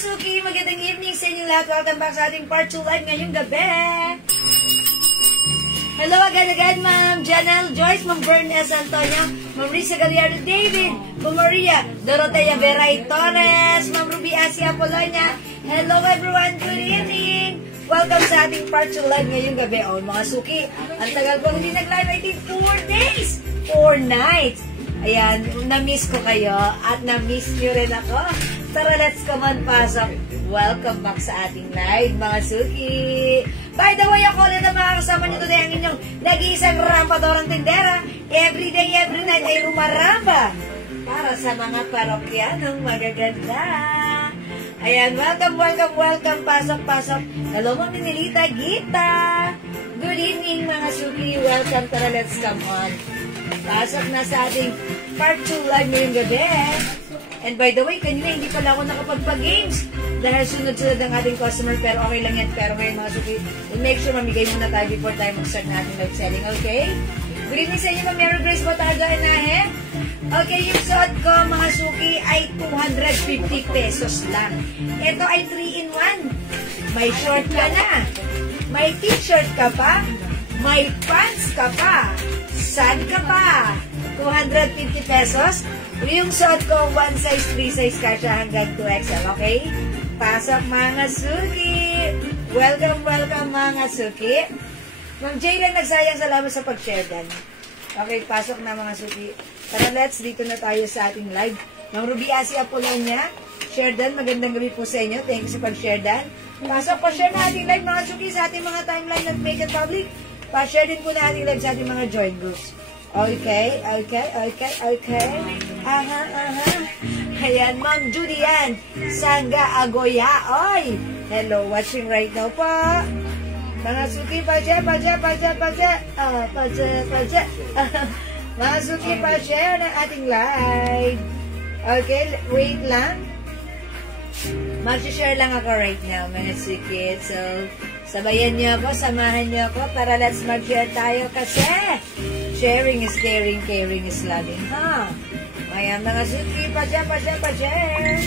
Suki, magandang evening sa inyong lahat. Welcome back sa ating part 2 live ngayong gabi. Hello agad-agad, Ma'am Janelle Joyce, Ma'am Bern S. Antonio, Ma'am Risa Gallardo David, Ma'am Maria Dorotea Veray Torres, Ma'am Ruby Asia Apolonia. Hello everyone, good evening. Welcome sa ating part 2 live ngayong gabi. Oh, mga Suki, ang tagal ko hindi nag-live. I think 4 days, 4 nights. Ayan, na-miss ko kayo at na-miss nyo rin ako. Tara, let's come on, pasok. Welcome back sa ating live, mga Suki. By the way, ako ulit ang makakasama nyo today ang inyong nag-iisang rampadorang tindera. Every day, every night ay rumaramba para sa mga parokyanong magaganda. Ayan, welcome, welcome, welcome. Pasok, pasok. Hello, Ma'am Ninilita Gita. Good evening, mga Suki. Welcome. Tara, let's come on. Pasok na sa ating part 2 live ngayong gabi. And by the way, kanina hindi pala ako nakapagpa-games dahil sunod-sunod ang ating customer, pero okay lang yan. Pero ngayon mga Suki, we'll make sure mamigay muna tayo before tayo mag-start na ating live selling, okay? Good evening sa inyo, Ma'am Mary Grace Botardo Enahe. Okay, yung suot ko mga Suki ay 250 pesos lang. Ito ay 3-in-1. May short ka na, may t-shirt ka pa, may pants ka pa, saan ka pa? 250 pesos. Yung suot ko, 1 size, 3 size ka siya hanggang 2XL, okay? Pasok mga Suki. Welcome, welcome mga Suki. Ma'am Jaylen, nagsayang salamat sa pag-share dan. Okay, pasok na mga Suki. Tara, let's, dito na tayo sa ating live. Ma'am Ruby Asia Apolonia, share dan. Magandang gabi po sa inyo. Thank you sa pag-share dan. Pasok, pa-share na ating live mga Suki sa ating mga timeline at make it public. Pa-share din po na ating live sa ating mga join groups. Okay, okay, okay, okay. Aha, aha. Ayan, Ma'am Judy yan. Sangga Agoya. Oy! Hello, watching right now po. Mga Suki, pa-share, pa-share, pa-share, pa-share. Pa-share, pa-share. Mga Suki, pa-share ng ating live. Okay, wait lang. Mag-share lang ako right now, mga Suki. So, sabayan niyo ako, samahan niyo ako. Tara, let's mag-share tayo kasi sharing is caring, caring is loving, ha? Ayan, mga Suki, pa-share, pa-share, pa-share.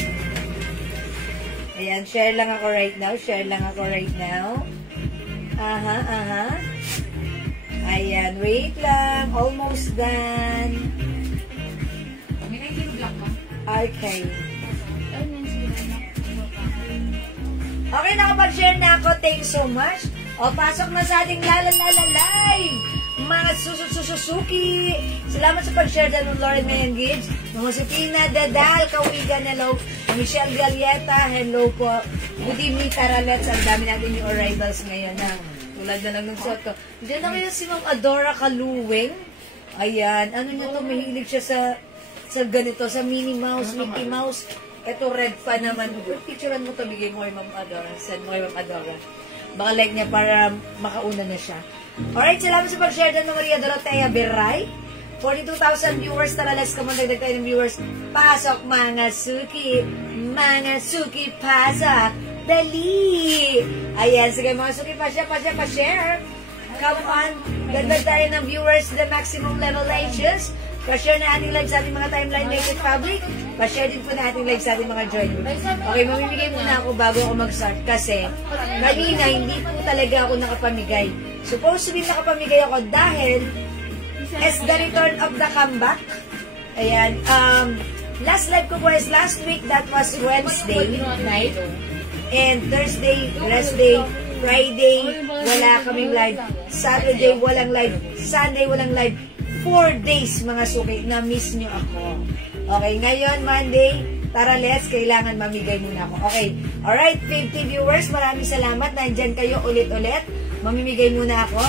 Ayan, share lang ako right now, share lang ako right now. Aha, aha. Ayan, wait lang, almost done. Okay. Okay, nakapag-share na ako, thanks so much. O, pasok na sa ating live. Mga sususuki. Salamat sa pag-share din ng Lauren Mayan Gibbs. Mga Supina Dadal, Kawigan, hello. Michelle Galieta, hello po. Good evening, Taralets. Ang dami natin yung arrivals ngayon, ha. Tulad na lang ng suot ko. Diyan na kayo si Ma'am Adora Kaluwing. Ayan, ano niya to, mahilig siya sa ganito, sa Minnie Mouse, Mickey Mouse. Ito red pa naman. Picturean mo to, bigay mo kay Ma'am Adora. Send mo kay Ma'am Adora. Baka like niya para makauna na siya. Alright, salamat sa pag-share din ng Maria Dorotea Beray. 42,000 viewers. Tara, let's come on, dagdag tayo ng viewers. Pasok, mga Suki. Mga Suki, pasok. Dali! Ayan, sige mga Suki, pa-share. Come on, dagdag tayo ng viewers, the maximum level ages. Pa-share na ating live sa ating mga timeline, make it public. Pa-share din po na ating live sa ating mga join. Okay, mamimigay muna ako bago ako mag-start kasi kanina hindi po talaga ako nakapamigay. Supposed to be nakapamigay ako dahil as the return of the comeback. Ayan, last live ko po is last week, that was Wednesday night. And Thursday, rest day, Friday, wala kaming live. Saturday, walang live. Sunday, walang live. 4 days, mga Suki, na-miss nyo ako. Okay, ngayon, Monday, tara, let's, kailangan mamigay muna ako. Okay, alright, 50 viewers, maraming salamat. Nandyan kayo ulit-ulit. Mamimigay muna ako.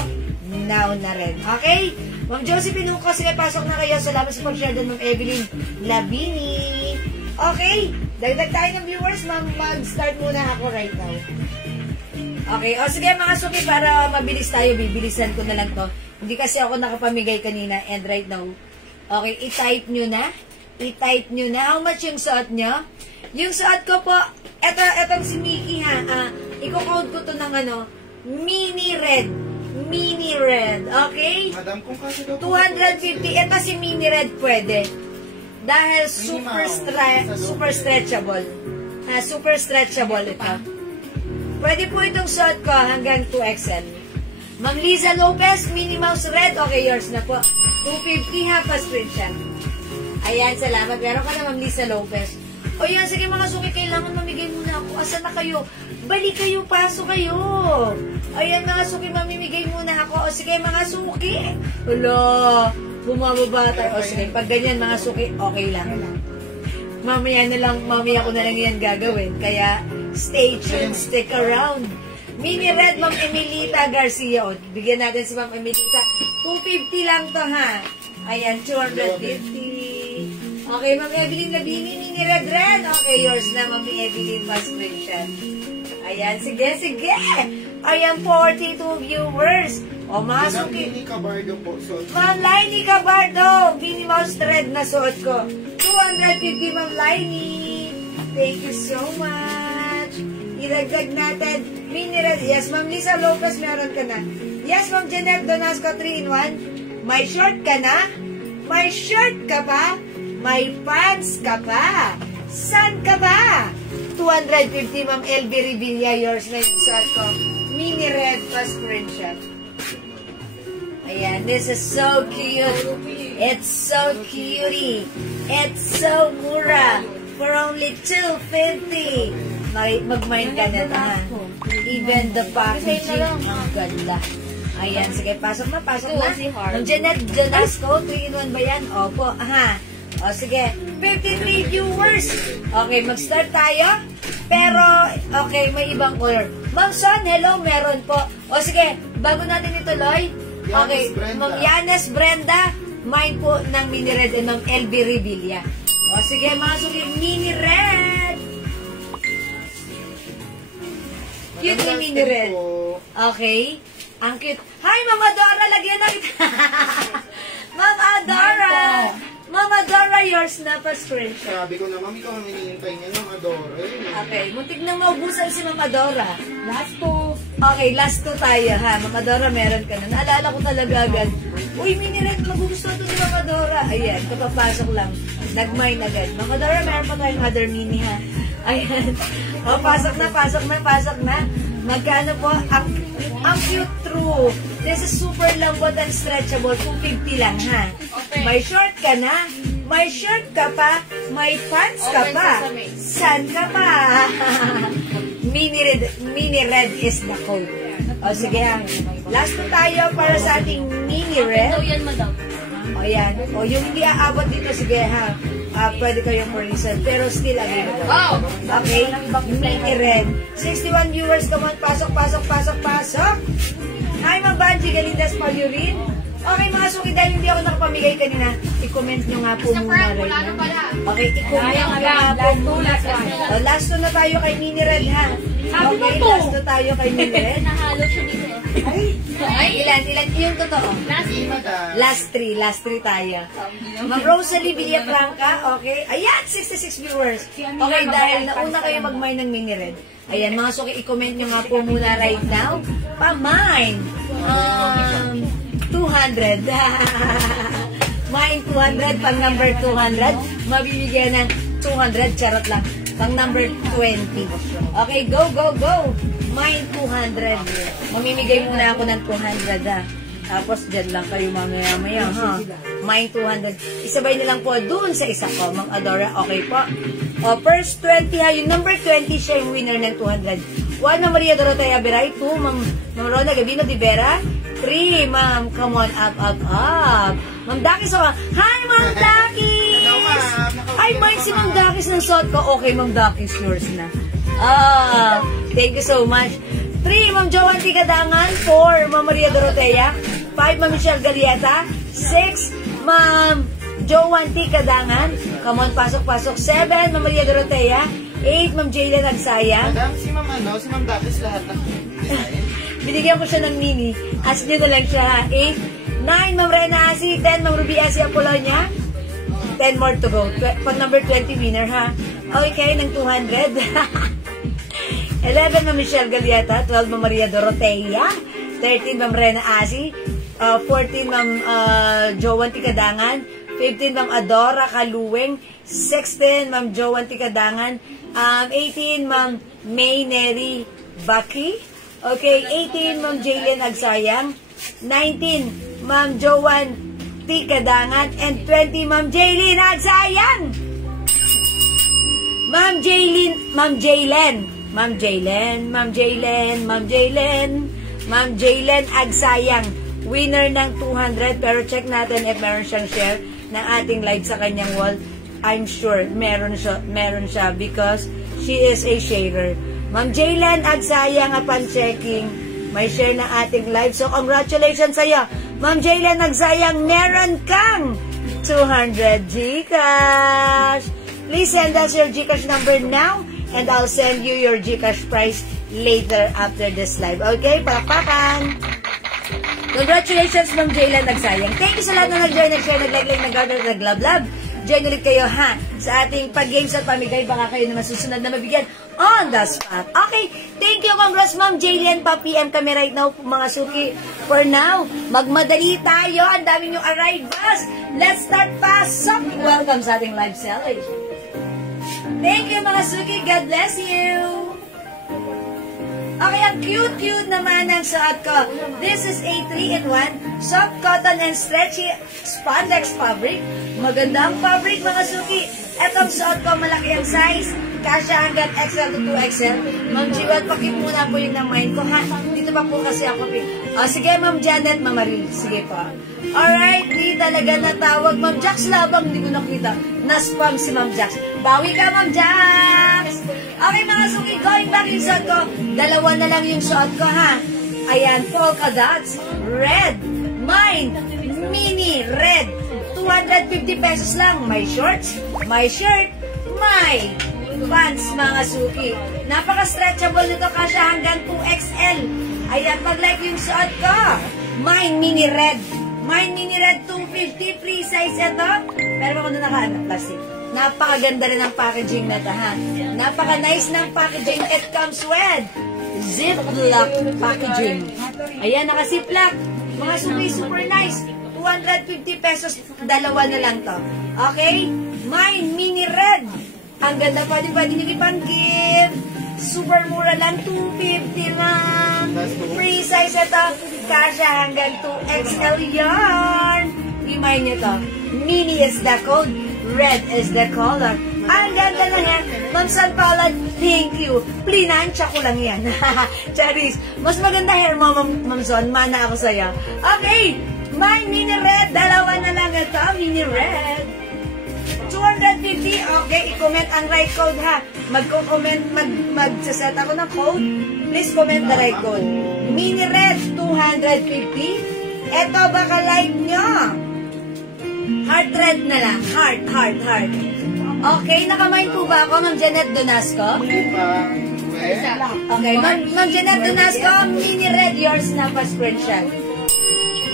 Now na rin. Okay? Ma'am Josephine Huco, sige, pasok na kayo. Salamat sa pag-share doon, Ma'am Evelyn Labini. Okay, dagdag tayo ng viewers. Mag-start muna ako right now. Okay, o sige mga Suki, para mabilis tayo, bibilisan ko na lang to. Hindi kasi ako nakapamigay kanina and right now. Okay, i-type nyo na. I-type nyo na. How much yung suot nyo? Yung suot ko po, etong si Mickey ha. I-code ko to ng ano, mini red. Mini red. Okay? Madam, kung kasi 250. Ito si mini red pwede. Dahil super stretchable. Super stretchable ito. Pwede po itong suot ko hanggang 2XL. Ma'am Liza Lopez, Minnie Mouse Red. Okay, yours na po. 250 ha, pa-screenshot. Ayan, salamat. Meron ka na, Ma'am Liza Lopez. O yan, sige mga suki, kailangan mamigay muna ako. Asan na kayo? Balik kayo, pasok kayo. Ayan mga suki, mamimigay muna ako. O sige mga suki. Wala, bumababa tayo. O sige, pag ganyan mga suki, okay lang. Mamaya ko na lang yan gagawin. Kaya, stay tuned, stick around. Mini Red, Ma'am Emilita Garcia. O, bigyan natin si Ma'am Emilita. 250 lang to ha. Ayan, 250. Okay, Ma'am Evelyn Labini, Mini Red Red. Okay, yours na, Ma'am Evelyn, pa screenshot. Ayan, sige, sige. Ayan, 42 viewers. O, masok. Laini Cabardo po. Ma'am Laini Cabardo, Minnie Mouse Red na suot ko. 250, Ma'am Laini. Thank you so much. Idagdag natin. Mini Red. Yes, Ma'am Lisa Lopez, meron ka na. Yes, Ma'am Jeanette Donasco, 3-in-1. May short ka na? May shirt ka ba? May pants ka ba? San ka ba? 250, Ma'am LB Revilla, yours na yung suot ko. Mini Red pa screenshot. Ayan, this is so cute. It's so cutie. It's so mura. For only 250. Mag-mind ka na ha. Even the packaging, ang ganda. Ayan, sige, pasok na, pasok na. Ma'am Jeanette Janasco, 3-in-1 ba yan? Opo, ha. O, sige, 53 viewers. Okay, mag-start tayo. Pero, okay, may ibang color. Ma'am Son, hello, meron po. O, sige, bago natin ituloy. Okay, Ma'am Yanes Brenda, mine po ng Mini Red and Ma'am LB Revilla. O, sige, mga suki, Mini Red. Cute ni Mini Red. Okay. Ang cute. Hi, Mama Dora, lagyan na kita. Mama Dora. Mama Dora, yours na pa screenshot. Sabi ko na, Mami, ikaw ang hinihintay niya ng Adora. Okay, muntik nang maubusan si Mama Dora. Last two. Okay, last two tayo ha. Mama Dora, meron ka na. Naalala ko talaga agad. Uy, Mini Red, magugustuhan ito ni Mama Dora. Ayan, kapapasok lang. Nag-mine agad. Mama Dora, meron pa tayong other mini ha. Ayan. O, pasok na, pasok na, pasok na. Magkano po? Ang cute true. This is super lambot and stretchable. 250 lang, ha? May short ka na? May shirt ka pa? May pants ka pa? San ka pa? Mini red is the code. O, sige, ha? Last na tayo para sa ating mini red. O, yan. O, yung hindi aabot dito, sige, ha? Pwede kayong for-resell, pero still available. Okay? Mini red. 61 viewers, come on, pasok, pasok, pasok, pasok. Hi, Ma'am Banji, Galindas Palurin. Okay, mga suki, dahil hindi ako nakapamigay kanina, i-comment nyo nga po muna right now. Okay, i-comment nyo nga po muna. Last na tayo kay Mini Red, ha? Okay, last na tayo kay Mini Red. Nahalo siya dito. Ilan? Yung totoo? Last three tayo. Ma'am Rosalie Villafranca, okay. Ayan, 66 viewers. Okay, dahil nauna kayo mag-mine ng Mini Red. Ayan, mga suki, i-comment nyo nga po muna right now. Pa-mine. 200. Mine 200, pang number 200. Mabibigyan ng 200, charot lang. Pang number 20. Okay, go, go, go. Mine 200. Mamimigay muna ako ng 200, ha. Tapos, dyan lang kayo mamaya-maya, ha. Mine 200. Isabay na lang po doon sa isa ko, Ma'am Adora. Okay po. O, first 20, ha. Yung number 20, siya yung winner ng 200. 1, Ma'am Maria Dorotaya Beray. 2, Ma'am Rona Gabino de Vera. 3, Ma'am, come on, up, up, up. Ma'am Dakis, oh. Hi, Ma'am Dakis! Ay, mine si Ma'am Dakis ng suot ko. Okay, Ma'am Dakis, yours na. Thank you so much. 3, Ma'am Joan T. Kadangan. 4, Ma'am Maria Dorotea. 5, Ma'am Michelle Galieta. 6, Ma'am Joan T. Kadangan. Come on, pasok, pasok. 7, Ma'am Maria Dorotea. 8, Ma'am Jayla Nagsayang. Madam, si Ma'am Dakis lahat ng Binigyan ko siya ng mini. Ask nyo na lang siya, ha? 8, 9, Ma'am Rena Asi. 10, Ma'am Ruby Asi Apolonia. 10 more to go. Pag number 20 winner, ha? Okay, kayo ng 200. 11, Ma'am Michelle Galieta. 12, Ma'am Maria Dorotea. 13, Ma'am Rena Asi. 14, Ma'am Joan T. Kadangan. 15, Ma'am Adora Kaluweng. 16, Ma'am Joan Tikadangan. 18, Ma'am May Neri Baki. Okay, 18, Ma'am Jaylin Agsayang. 19, Ma'am Joan Tikadangan. And 20, Ma'am Jaylin Agsayang. Ma'am Jaylen Agsayang, winner ng 200, pero check natin if meron siyang share ng ating live sa kanyang wall. I'm sure meron siya because she is a sharer. Ma'am Jaylen Agsayang, upon checking, may share ng ating live. So congratulations sa'yo. Ma'am Jaylen Agsayang, meron kang 200 Gcash. Please send us your Gcash number now and I'll send you your Gcash price later after this live. Okay? Palakpakan! Congratulations, Ma'am Jaylen Agsayang. Thank you sa lahat na nag-join, nag-share, nag-like, nag-order, nag-love. Join ulit kayo, ha? Sa ating pag-games at pamigay, baka kayo na masusunod na mabigyan on the spot. Okay, thank you. Congrats, Ma'am Jaylen. Pa-PM kami right now, mga suki. For now, magmadali tayo. Ang dami yung arrivals. Let's start fast. So, welcome sa ating live celebration. Thank you, mga suki. God bless you. Okay, ang cute-cute naman ang suot ko. This is a 3-in-1 soft cotton and stretchy spandex fabric. Magandang fabric, mga suki. Etong suot ko, malaki ang size. Kasya hanggang XL to 2XL. Ma'am Jiwat, pakip muna po yung ng mind ko, ha? Dito pa po kasi ako. Sige, Ma'am Janet, Ma'am Marie. Sige po. Alright, di talaga natawag. Ma'am Jax Labang, hindi ko nakita. Na-spam si Ma'am Jax. Bawi ka, Ma'am Jax! Okay, mga suki, going back yung suot ko. Dalawa na lang yung suot ko, ha? Ayan, polka dots. Red. Mine. Mini. Red. 250 pesos lang. May shorts. May shirt. May pants, mga suki. Napaka-stretchable nito, kasya hanggang 2XL. Ayan, pag-like yung suot ko. Mine Mini Red. Mine Mini Red, 250. Free size ito. Pero ako na naka-anak plastic. Napakaganda rin ang packaging na ito, ha? Napaka-nice ng packaging. It comes with ziplock packaging. Ayan, naka-ziplock. Mga suki, super nice. 250 pesos. Dalawa na lang to. Okay? Mine Mini Red. Ang ganda, pwede nyo ipang-gift. Super mura lang, 250 lang. Free size ito. Kasya hanggang 2XL yarn. Remind nyo to. Mini is the code. Red is the color. Ang ganda lang yan. Ma'am San Paula, thank you. Plinansya ko lang yan. Charis. Mas maganda hair mo, Ma'am Son. Mana ako sa'yo. Okay. My Mini Red. Dalawa na lang ito. Mini Red. 250. Okay. I-comment ang right code, ha. Mag-comment. Mag-set ako ng code. Please comment the right code. Mini Red. 250. Ito baka like nyo. Heart red na lang. Heart. Okay, nakamain po ba ako, Ma'am Janet Donasco? Okay, Ma'am Janet Donasco, Mini Red, yours na pa-screenshot.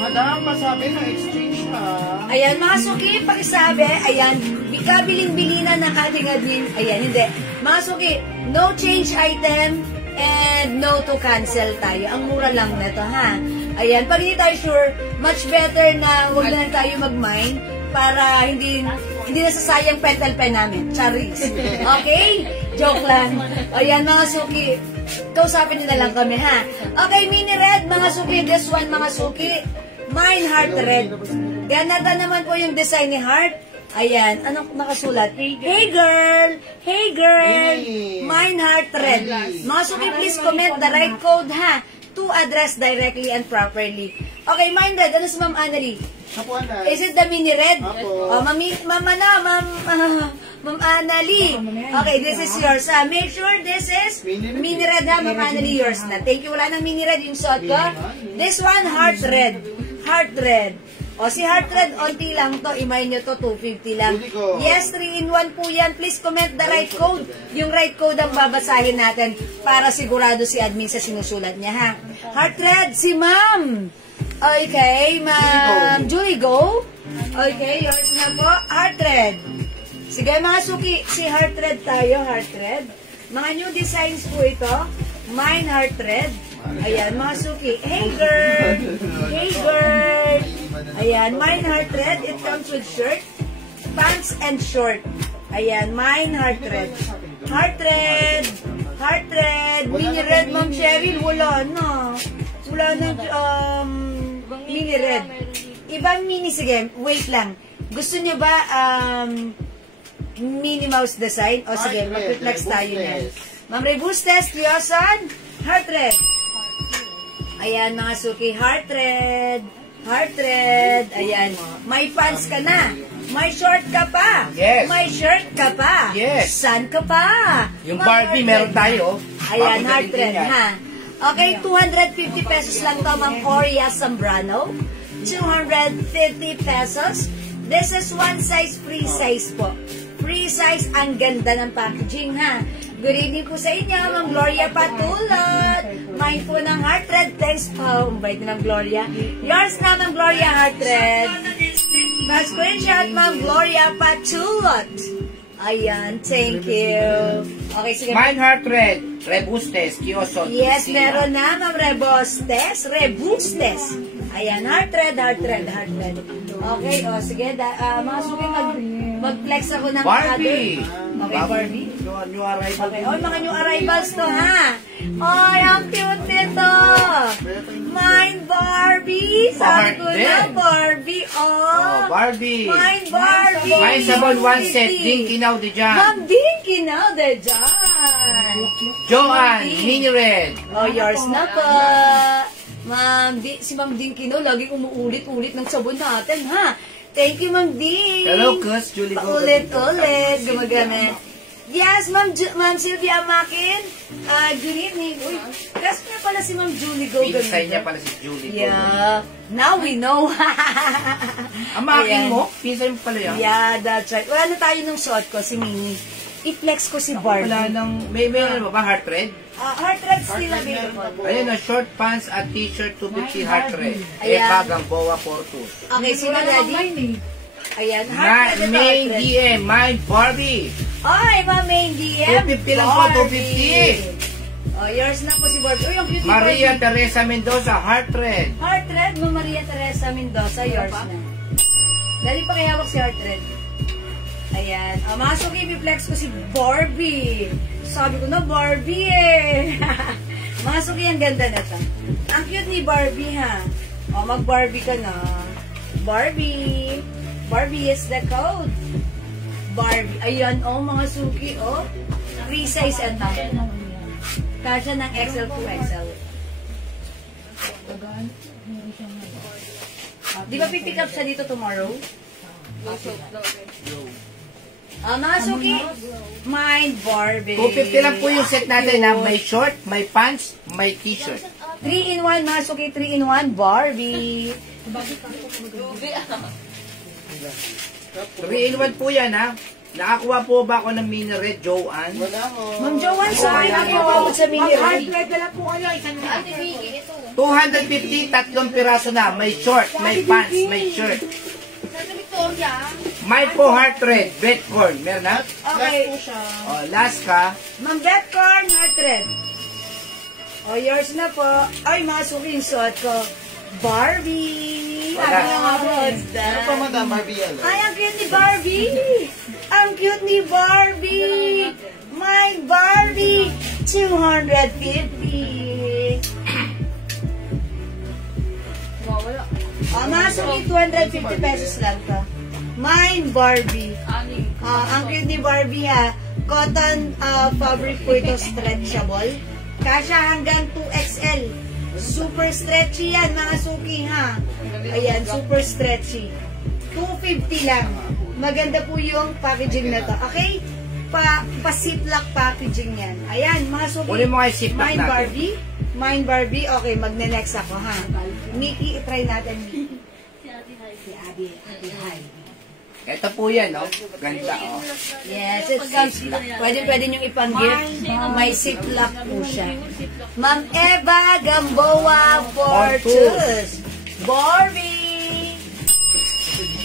Madam, pasabi na exchange pa. Ayan, mga suki, pakisabi. Ayan, kabiling-bilinan ng ating admin. Ayan, hindi. Mga suki, no change item and no to cancel tayo. Ang mura lang nito, ha? Ayan, pag hindi tayo sure, much better na huwag na lang tayo mag-mine para hindi nasasayang pentel pen namin. Charis. Okay? Joke lang. Ayan, mga suki. Kausapin nyo na lang kami, ha? Okay, Mini Red, mga suki. This one, mga suki. Mine Heart Red. Yan, nata naman po yung design ni Heart. Ayan, anong nakasulat? Hey girl! Hey girl! Mine Heart Red. Mga suki, please comment the right code, ha? To address directly and properly. Okay, Mine Red. Ano si Ma'am Annalie? Is it the Mini Red? Oh, Ma'am Annalie. Okay, this is yours. Make sure this is Mini Red, ha? Ma'am Annalie, yours na. Thank you. Wala nang Mini Red yung suot ko. This one, Heart Red. Heart Red. O, si Heart Red, onti lang to. Imay nyo to, 250 lang. Yes, 3-in-1 po yan. Please comment the right code. Yung right code ang babasahin natin para sigurado si admin sa sinusulat niya, ha? Heart Red, si Ma'am. Okay, Ma'am Julie, go. Okay, yours na po. Heart Red. Sige, mga suki, si Heart Red tayo, Heart Red. Mga new designs po ito. Mine Heart Red. Ayan, mga suki. Hey, girl. Hey, girl. Ayan, mine heart red. It comes with shirt, pants, and short. Ayan, mine heart red. Heart red. Heart red. Mini red, Ma'am Cheryl. Wala na. Wala na, mini red. Ibang mini, sige, wait lang. Gusto niyo ba, Minnie Mouse design? O sige, mag-flex tayo na. Ma'am Rebustes, Triosan, heart red. Ayan, mga suki, heart red. Heart red. Ayan. May pants ka na. May short ka pa. Yes. May shirt ka pa. Yes. Sun ka pa. Yung Mga Barbie, heart meron red. tayo. Ayan, Bago heart galing red, yan. ha? Okay, 250 pesos lang to, Ma'am Coria Zambrano. 250 pesos. This is one size, free size po. Free size, ang ganda ng packaging, ha? Good evening po sa inyo, Ma'am Gloria Patulot. Mine po ng heart red. Thanks po. Umbay din ng Gloria. Yours na, Ma'am Gloria, heart red. Mag-screenshot, Ma'am Gloria Patulot. Ayan, thank you. Okay, sige. Mine heart red. Rebustes, Kioso. Yes, meron na, Ma'am Rebustes. Rebustes. Ayan, heart red, heart red, heart red. Okay, o sige, mga suki, mag-flex ako ng Barbie. Okay, Barbie. New arrival. Okay, oy, mga new arrivals to, ha? Oy, ang cute nito. Mine Barbie. Sabi ko Heart na, red. Barbie, Oh, Barbie. Mine Barbie. Mine sabon one set. Dinky now di dyan. Ma'am Dinky now, de dyan. Joanne, mini red. Oh, yours na po. Si Ma'am Dinky no, laging umuulit-ulit ng sabon natin, ha? Thank you, Ma'am Ding. Hello, Kus. Julie Go. Paulit-ulit, gumagamit. Yes, Ma'am Sylvia Makin. Good evening. Uy, kasi na pala si Ma'am Julie Go. Pinsay niya pala si Julie Go. Yeah. Now we know. Ang makin Ayan. mo? Pinsay mo pala yan? Yeah, that's right. Wala na tayo nung suot ko, si Mini. I-flex ko si Barbie. Wala nang... May ano ba? Heart red? Heart red still available. Ayun na, short pants at t-shirt 250 heart red. Ayan. Bagang boa portus. Okay, sino ready? Ayan, heart red ito, Main heart red. DM, Mine Barbie. Ay, Ma'am Main DM. 250 lang po, Barbie. Oh, yours na po si Barbie. Uy, ang cute ni Maria Barbie. Teresa Mendoza, heart red. Heart red, Ma'am Maria Teresa Mendoza, yours na. Dali pa kaya si heart red. Ayan. Masok i-flex ko si Barbie. Sabi ko na, Barbie eh. Masok ang ganda na to. Ang cute ni Barbie, ha? O, mag-Barbie ka na. Barbie. Barbie is the code. Barbie. Ayan, oh, mga suki, oh. Free size and top. Kasya ng XL to XL. Di ba pipick up siya dito tomorrow? Mga suki, Mine Barbie. 250 lang po yung set natin na may short, may pants, may t-shirt. 3-in-1, mga suki, 3-in-1 Barbie. 3-in-1 po yan ha. Nakakuha po ba ako ng mini red, Joanne? Ma'am Joanne, sorry na po sa mini red. 250, tatlong piraso na. May short, may pants, may shirt. May po heart red, red corn. Meron na? Okay. O, last ka. Ma'am Betcorn, heart red. O, yours na po. Ay, mga suki yung suot ko. Barbie. Wala. Ano pa, Madam Barbie yan? Ay, ang cute ni Barbie. Ang cute ni Barbie. My Barbie. 250. Mga suki, 250 pesos lang to. Mine Barbie. Ang cute ni Barbie, ha. Cotton fabric po ito, stretchable. Kasya hanggang 2XL. Super stretchy yan, mga suki, ha. Ayan, super stretchy. 250 lang. Maganda po yung packaging na to. Okay? Pa-ziplock packaging yan. Ayan, mga suki. Kunin mo nga yung ziplock Mine natin. Barbie. Mine Barbie. Okay, magne-next ako, ha. Mickey, itry natin, Mickey. Si Abby, hi. Ito po yan, no? Ganda, oh. Yes, it comes, pwede nyo ipang-gift. May ziplock po siya. Ma'am Eva Gamboa Fortus. Barbie.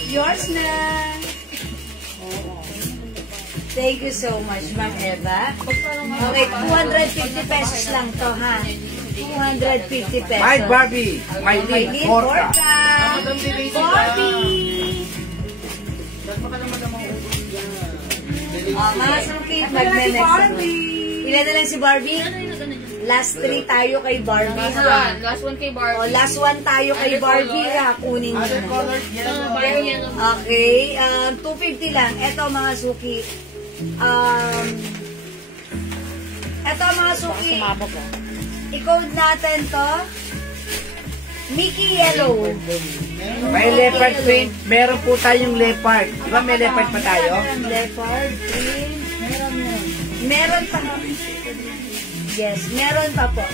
Yours na. Thank you so much, Ma'am Eva. Okay, 250 pesos lang to, ha? 250 pesos. My Barbie, my Maylin Lynn Porta. Barbie! Mga suki, magne-next. Ilan na lang si Barbie? Last 3 tayo kay Barbie, ha? Last one kay O, Barbie. last 1 tayo kay Barbie, ha? Kunin nyo Other na. colors, yellow. Barbie yan. Okay, 250 lang. Ito mga suki. Ito mga suki. I-code natin to. Mickey Yellow. May leopard print. Meron po tayong leopard. Di ba may leopard pa tayo? Leopard print. Meron pa. Yes, meron pa po.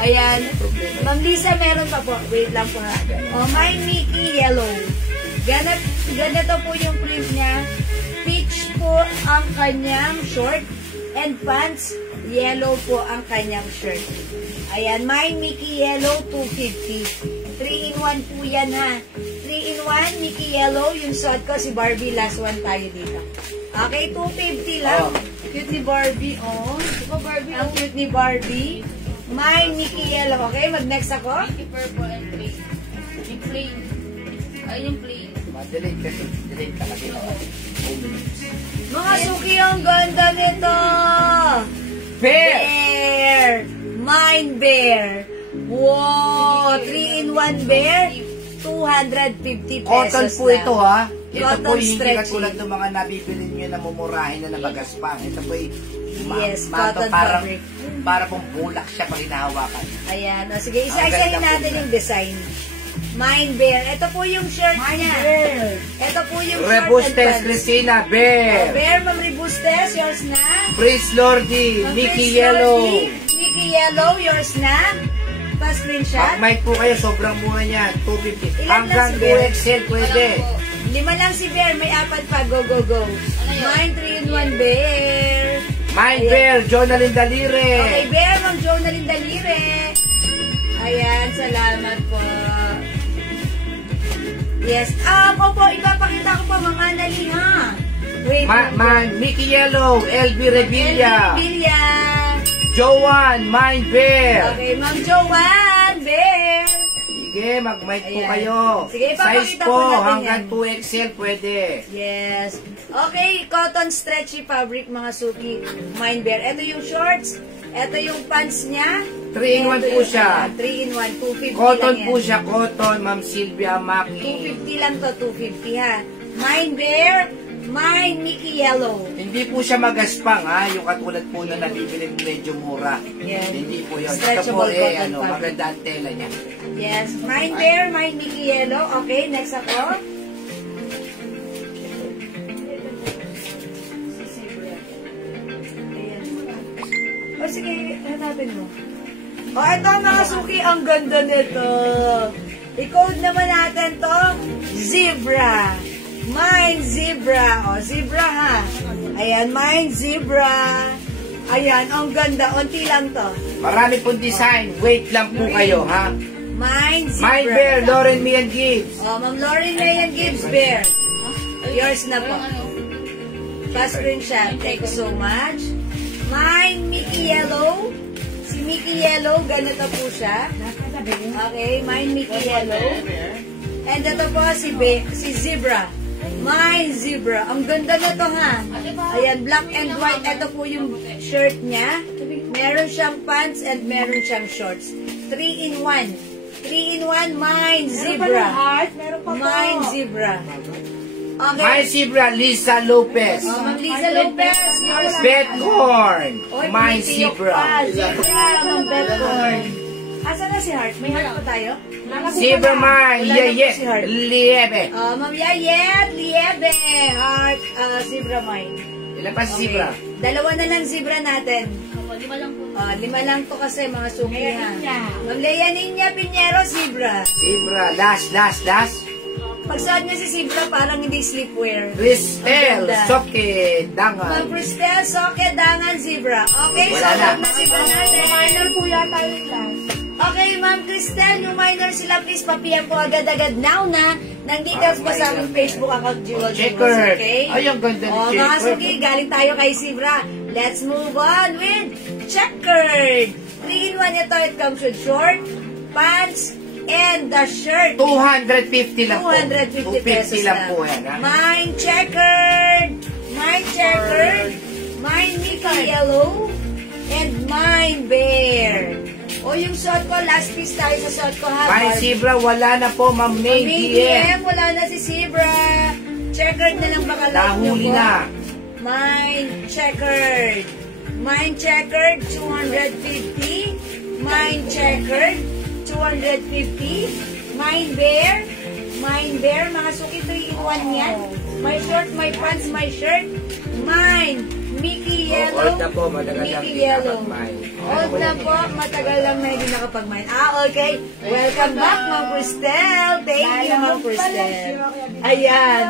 Ayan. Ma'am Lisa, meron pa po. Wait lang po ha. Oh, my Mickey Yellow. Ganito po yung print niya. Peach po ang kanyang short and pants. Yellow po ang kanyang shirt. Ayan, my Mickey Yellow, 250. 3-in-1 po yan ha. 3-in-1, Mickey Yellow. Yung suot ko, si Barbie, last one tayo dito. Okay, 250 lang. Cute ni Barbie, oh. Ito Barbie. Ang cute ni Barbie. My Mickey Yellow. Okay, mag-next ako. Mickey purple and plain. Yung plain. Ayun yung plain. Delete kasi. Delete talaga yun. Mga suki, ang ganda nito. Bear! Bear. Mine Bear. Wow, 3-in-1 Bear. 250 pesos Cotton po lang. ito ha. Ito Cotton po hindi stretchy. katulad ng mga nabibili nyo na mumurahin na nabagaspang. Ito po Yes, cotton fabric. para pong bulak siya pag hinahawakan. Ayan. O, sige, Ang isa-isahin ganda po natin niya. yung design. Mine Bear. Ito po yung shirt niya. Ito po yung shirt and Rebustes pants. Cristina, Bear. Bear, Ma'am Rebustes, yours na. Prince Lordy, Ma'am Mickey Prince Yellow. Lordy, Mickey Yellow, yours na. Pa-screenshot. Pag-mic po kayo, sobrang mura niya. 250. Ilan Hanggang lang si Bear? 2XL pwede. 5 lang si Bear, may 4 pa. Go, go, go. Mine 3-in-1 Bear. Mine Ayan. Bear, Jonalyn Dalire. Okay, Bear, Ma'am Jonalyn Dalire. Ayan, salamat po. Yes. Opo, ipapakita ko po, Ma'am Annalyn, ha? Wait. Mickey Yellow, LB Revilla. Villa. Joanne, Mine Bear. Okay, Ma'am Joanne, Bear. Sige, mag-mic po Ayan. kayo. Sige, Size ipapakita po, po natin hanggang yan. 2XL pwede. Yes. Okay, cotton stretchy fabric, mga suki. Mine Bear. Ito yung shorts. Ito yung pants niya. 3-in-1 Ito po yung, siya. 3-in-1, 250 Cotton lang yan. po siya, cotton, Ma'am Sylvia Maki. 250 lang to, 250 ha. Mine Bear, mine Mickey Yellow. Hindi po siya magaspang ha, yung katulad po na nabibili medyo mura. Yan. Hindi po yun. Ito Stretchable po cotton fabric. maganda ang tela niya. Yes, mine Bear, mine Mickey Yellow. Okay, next ako. O sige, hanapin mo. O ito mga suki, ang ganda nito. I-code naman natin to, Zebra. Mine Zebra. O, Zebra ha. Ayan, mine Zebra. Ayan, ang ganda. Unti lang to. Marami pong design. Wait lang po kayo ha. Mine Zebra. Mine Bear, Lauren Mian Gibbs. O, Ma'am Lauren Mayan Gibbs Bear. Yours na po. Pa-screenshot. Thank you so much. Mine Mickey Yellow. Si Mickey Yellow, ganito po siya. Okay, mine Mickey Yellow. And ito po si Zebra. Mine Zebra. Ang ganda na to ha. Ayan, black and white. Ito po yung shirt niya. Meron siyang pants and meron siyang shorts. 3-in-1. 3-in-1, mine Zebra. Mine Zebra. Okay. Mine Zebra, Lisa Lopez. Ma'am Lisa Lopez. yours. Bedcorn, Oy, Mine pretty yung Zebra. pa. Zebra, Ma'am Bedcorn. Asan na si Heart? May Heart pa tayo? Zebra Mine, Wala na po yeah, si Heart. Liebe. Ma'am Yayet, Liebe, Heart, Zebra mine. Ilan pa si Zebra? Dalawa na lang zebra natin. Ako, 5 lang po. 5 lang to kasi mga suki ha. Ma'am Lea Niña Piñero, zebra. Zebra, last. Pagsuot niya si zebra parang hindi sleepwear. Cristel, Ang ganda. Soke, Ma'am Dangan. Cristel, Soke, Dangan, zebra. Okay, Wala so na. na zebra natin. Minor po yata yung last. Okay, Ma'am Cristel, yung minor sila, please pa-PM po agad-agad now na. Nang details pa sa aming Facebook account, Jewel Checker. okay? Ay, ang ganda ni Mga Checker. suki, galing tayo kay Zebra. Let's move on with checkered. 3-in-1 ito. It comes with short, pants, and the shirt. 250 lang po. 250 pesos 250 lang po yan, ha? Mine checkered. Mine checkered. Mine Mickey Yellow. And mine bear. O yung suot ko, last piece tayo sa suot ko, ha? May zebra, wala na po, Ma'am May DM. Wala na si Zebra. Checkered na lang baka like nyo Nahuli po. na. Mine checkered. Mine checkered, 250. Mine checkered, 250. Mine bear. Mine bear, mga suki 3-in-1 yan. My short, my pants, my shirt. Mine Mickey Yellow. Old na po, matagal lang Mickey hindi Yellow. nakapag-mine. Old na po, matagal lang na hindi nakapag-mine. Okay. Welcome back, Ma'am Cristel. Thank you, Ma'am Cristel. Ayan.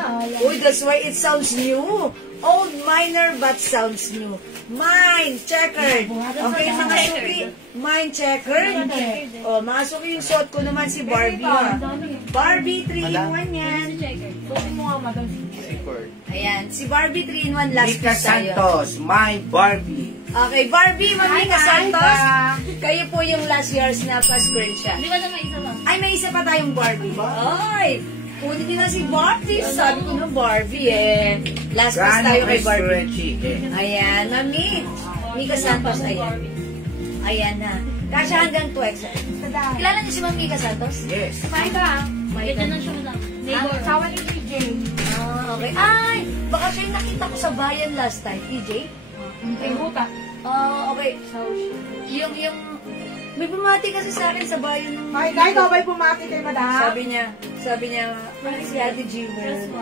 Uy, that's why it sounds new. Old miner, but sounds new. Mine, checkered. Okay, mga suki. Mine, checkered. O, mga suki, yung suot ko naman si Barbie. Ha? Barbie, 3-in-1 yan. Ayan, si Barbie 3-in-1 last Mika piece tayo. Santos, my Barbie. Okay, Barbie, Mika Santos. Kayo po yung last year's na pa-screenshot. Di ba na may isa lang? Ay, may isa pa tayong Barbie. Ay, kunin nyo na si Barbie. Sabi ko na Barbie eh. Last piece Gano tayo kay Barbie. Restaurant. Ayan, Mami. Mika Santos, ayan. Ayan na. Kasha hanggang 2XL. Kilala niyo si Ma'am Mika Santos? Yes. Maika. Ito na siya lang. Neighbor. Sawa ni PJ. Ah, okay. Ay, baka siya yung nakita ko sa bayan last time. PJ? Ay, buta. Okay. Yung, may bumati kasi sa akin sa bayan ng... Ay, kahit ako ba'y pumati kay madam? Sabi niya, si Ate Jewel.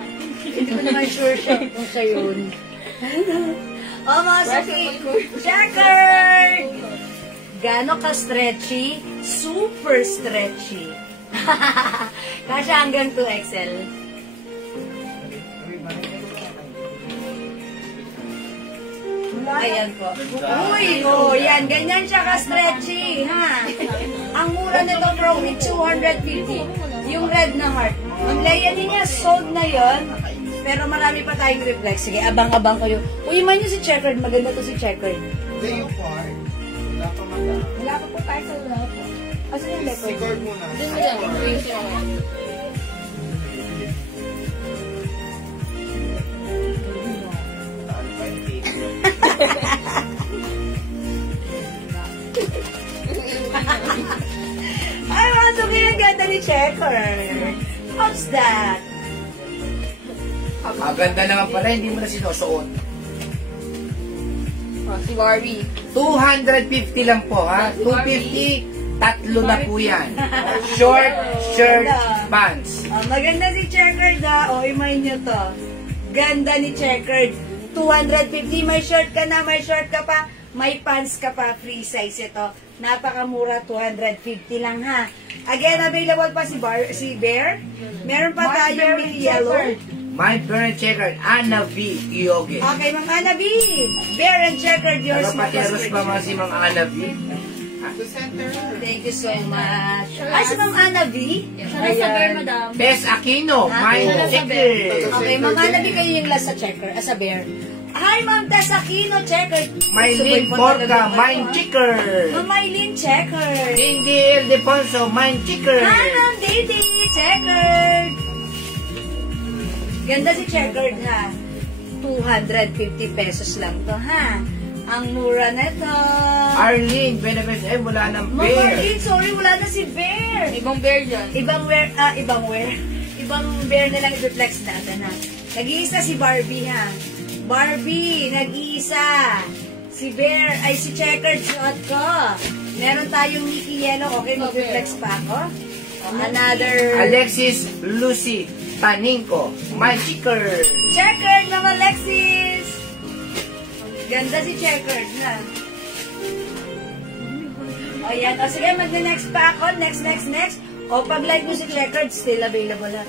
Hindi ko naman sure siya kung siya yun. Mga suki, checkered! Gano'n ka stretchy? Super stretchy. Kasya hanggang 2XL. Ayan po. Uy, yan. Ganyan siya ka-stretchy, ha? Ang mura nito from 250. Yung red na heart. Ang layan niya, sold na yon. Pero marami pa tayong reflex. Sige, abang-abang kayo. Uy, man yung si Checkered. Maganda to si Checkered. Yung part, wala pa madam. Wala pa po tayo sa lahat. Asan yung leopard? Record muna. Dun mo lang. Yung siya. Ay, masok yung ganda ni Checkered. How's that? Ang ganda naman pala, hindi mo na sinusuot. Si Barbie. 250 lang po, ha? 250, tatlo na po yan. Short, shirt, pants. Maganda si Checkered, ha? O, imayin nyo to. Ganda ni Checkered. 250, may shirt ka na, may short ka pa, may pants ka pa, free size ito. Napakamura, 250 lang, ha? Again, available pa si Bear. Meron pa tayong yellow. My parent checkered, Anna V. Iyoge. Okay, Ma'am Anna B. Bear and Checkered, yours Nagpapateros pa mga si Mang Anna V. The center. Thank you so much. Ay, si Ma'am Anna B. Sana sa bear, madam. Tess Aquino, my Sana sa checker. Okay, Ma'am Anna B, kayo yung last sa Checker, sa Bear. Hi, Ma'am Tess Aquino, Checkered. Mylene Porca, mine checker. Ma'am Mylene, Checkered. Cindy Ildefonso, mine checker. Hi, Ma'am Didi, Checkered. Ganda si Checkered, ha? 250 pesos lang to, ha? Ang mura na to. Arlene, Benefits, wala ng Ma'am bear. Arlene, sorry, wala na si Bear. Ibang bear dyan. Ibang bear na lang i-reflex natin, ha? Nag-iisa si Barbie, ha? Barbie, nag-iisa. Si Bear, ay si Checkered, suot ko. Meron tayong Mickey Yellow. Okay, mag-reflex pa ako. Another... Alexis Lucy Taninko, my checker. Checkered, Ma'am Alexis! Ganda si Checkered, ha? O, yan. O, sige, mag-next pa ako. Next. O, pag-like mo si Checkered, still available, ha?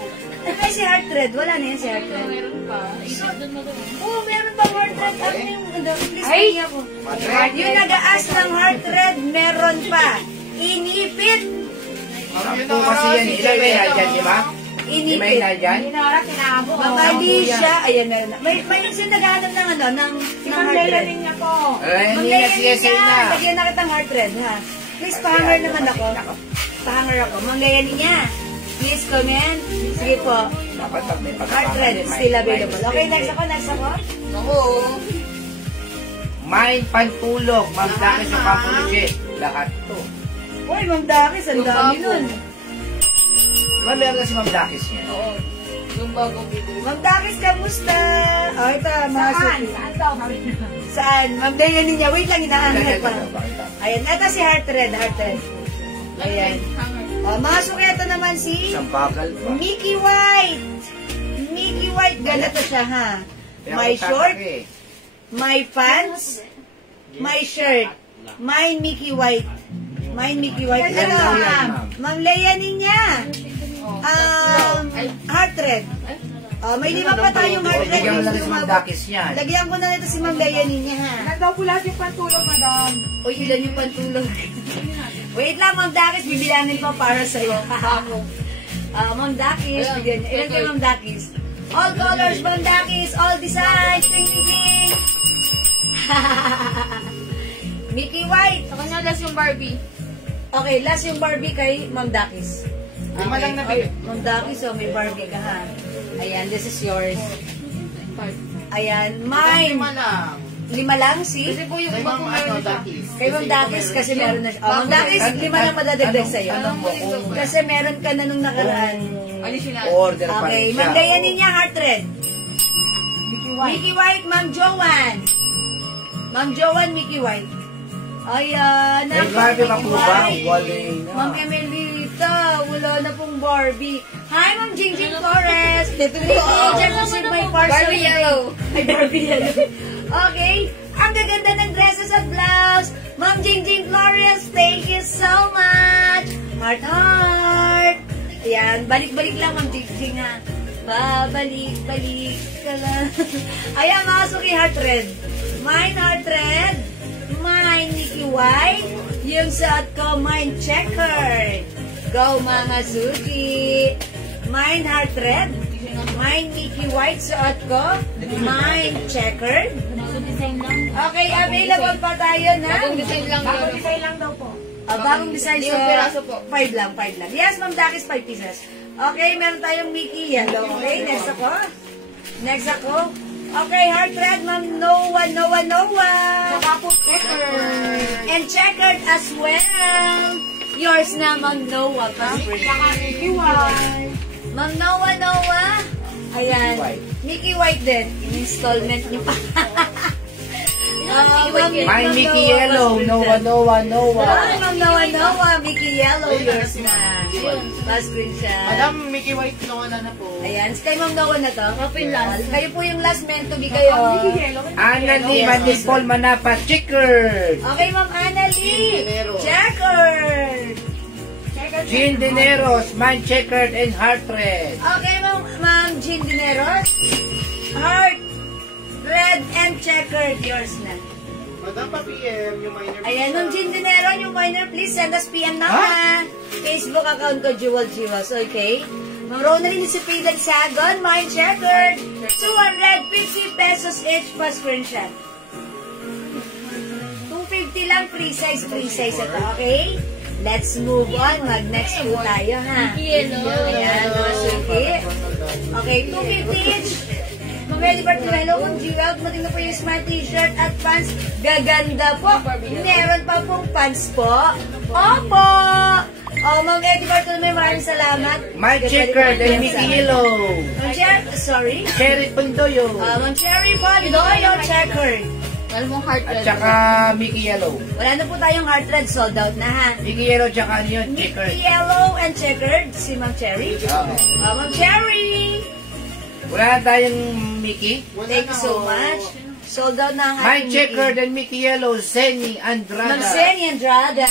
Ay, si Heart Red. Wala na yan si Heart Red. Meron pa. Isip doon mo doon. Oo, meron pa Heart Red. Ano yung, please, ay ako. Yung nag-aas ng Heart Red, meron pa. Inipit. Ang po kasi yan, ilagay yan dyan, di ba? May Inipit. na dyan? Inara, kinabo. Ma'am Alicia, ayan, meron na. May isang naghahanap ng ano, ng Ibang heart lela red. din niya po. Ay, Ma'am hindi na Leia sige sa'yo na. Lagyan na kitang heart red, ha? Please, pahanger naman ako. Pahanger ako. Ma'am Leia niya. Please comment. Sige po. Dapat pag may Heart red, still available. Okay, next ako. Ako. Mind pantulog, Ma'am Dakis yung kapuliche. Lahat to. Uy, Ma'am Dakis, ang dami nun. Diba meron na si Ma'am Dakis niya? Oo. Yung bagong bibili. Ma'am Dakis, kamusta? Oh, ito, mga Saan? suki. Saan daw? Sabi niya. Saan? Ma'am Leia niya. Wait lang, inaangat pa. Pakita. Ayan, ito si heart red, heart red. Ayan. Hanger. Oh, mga suki, ito naman si Isang bakal pa. Mickey White. Mickey White, ganito siya, ha? Kaya May ako short, tatake eh. may pants, may shirt. May Mickey White. May Mickey White. Ilan Ano, daw yan, ma'am? Ma'am Leia niya. Heart red. May lima pa tayong heart red. Bigyan mo lang Hindi si Ma'am umabot. Dakis yan. Lagyan ko na nito si Ma'am Leia niya, ha? Ilan daw po lahat yung pantulog, madam? Uy, ilan yung pantulog? Wait lang, Ma'am Dakis. Bibilangin ko para sa'yo. Ma'am Dakis. Bigyan niya. Ilan kayo, Ma'am Dakis? All colors, Ma'am Dakis. All designs. Ping, ping, ping. Mickey White. Sa kanya last yung Barbie. Okay, last yung Barbie kay Ma'am Dakis. Lima lang na Ay, bigay. Ma'am Dakis, oh, may Barbie ka, ha? Ayan, this is yours. Ayan, mine. Lima lang. Lima lang, see? Kasi po yung Kay iba Ma'am po ano, meron siya. Dakis. Kay Ma'am Dakis kasi meron na siya. Oh, Ma'am Dakis, lima lang madadagdag sa'yo. Tanong mo kung Kasi meron ka na nung nakaraan. Additional. order pa Okay, rin siya. Ma'am Dayanin niya, heart red. Mickey White. Mickey White, Ma'am Joanne. Ma'am Joanne, Mickey White. Ayan, May Barbie pa po ba? Wala na. Ma'am Emelita, wala na pong Barbie. Hi, Ma'am Jingjing Flores. Dito rin dyan kasi may parcel. Barbie yellow. Ay, Barbie yellow. Okay, ang gaganda ng dresses at blouse. Ma'am Jingjing Flores, thank you so much. Heart, heart. Ayan, balik-balik lang, Ma'am Jingjing, ha. Babalik-balik ka lang. Ayan, mga suki, heart red. Mine heart red. Mine Mickey White. Yung suot ko, mine checkered. Go, mga suki. Mine heart red. Mine Mickey White suot ko. Mine checkered. Okay, available pa tayo na. Bagong design lang Bagong yun. design lang daw po. Bagong design Limang piraso po. 5 lang. Yes, Ma'am Dakis, 5 pieces. Okay, meron tayong Mickey yellow. Okay, next ako. Okay, heart red, Ma'am Noah. Saka po checker. And checkered as well. Yours na, Ma'am Noah. Saka Mickey White. Ma'am Noah. Ayan. Mickey White din. In-installment niyo pa. My Mickey Yellow, Noah. Ay, Ma'am Noah. Mickey Yellow, yours na. Last screenshot. Madam, Mickey White, Noah na po. Ayan, kay Ma'am Noah na to. Kayo po yung last meant to be kayo. Mickey Yellow. Annalie Manipol Manapa, checkered. Okay, Ma'am Annalie. Dinero. Checkered. Jean Dineros, man checkered and heart red. Okay, Ma'am Jean Dineros. Heart, red, and checkered. Yours na. Madam, pa-PM, yung minor. Ayan, Ma'am Jean Dinero, yung minor, please send us PM na, ha? Facebook account ko, Jewel Jewels, okay? Ma'am Ronaldin Sipidan Sagon, mine checkered. 250 pesos each pa screenshot. 250 lang, free size ito, okay? Let's move on. Mag-next po tayo, ha? Yellow. Ayan, mga suki. Okay, 250 each. Mga Edibert, hello, Ma'am Jewel. Dumating na po yung smart t-shirt at pants. Gaganda po. Meron pa pong pants po. Opo! Ma'am Edibert, maraming salamat. My checkered and Mickey Yellow. Cherry Pundoyo. Ma'am Cherry Pondoyo, checkered. Alam mo, heart At red. saka Mickey Yellow. Wala na po tayong heart red, sold out na, ha? Mickey Yellow tsaka ano yun, Mickey checkered. Yellow and checkered, si Ma'am Cherry. Oo. Ma'am Cherry! Wala na tayong Mickey. Thank you so much. Sold out na ang My ating checkered Mickey. and Mickey Yellow, Zeni Ma'am Andrada. Seni Andrada.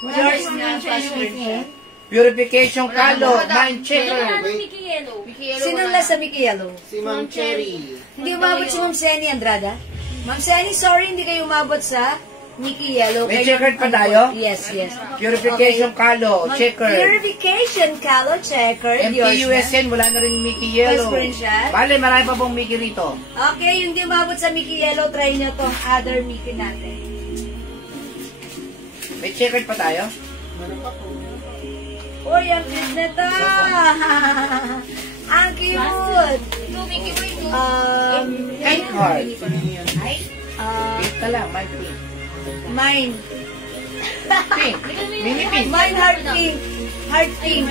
Yours na, fast screenshot. Purification Kalo, Wala. mine checkered. Mickey Yellow. Mickey Yellow. Sinong last sa Mickey Yellow? Si Ma'am Cherry. Hindi umabot si Ma'am Seni Andrada? Ma'am Seni, sorry, hindi kayo umabot sa Mickey Yellow. May Kayo- checkered pa tayo? Yes, yes. Purification Calo, checker. Purification Calo checker. Yours na. MTUSN, wala na rin Mickey Yellow. First screenshot. Bale, marami pa pong Mickey rito. Okay, yung di umabot sa Mickey Yellow, try nyo tong other Mickey natin. May checkered pa tayo? Uy, ang cute na to! Ang cute! Pink heart. Uh, Pink ka lang, my pink. mine. Pink. Mini pink. Mine heart pink. Heart pink.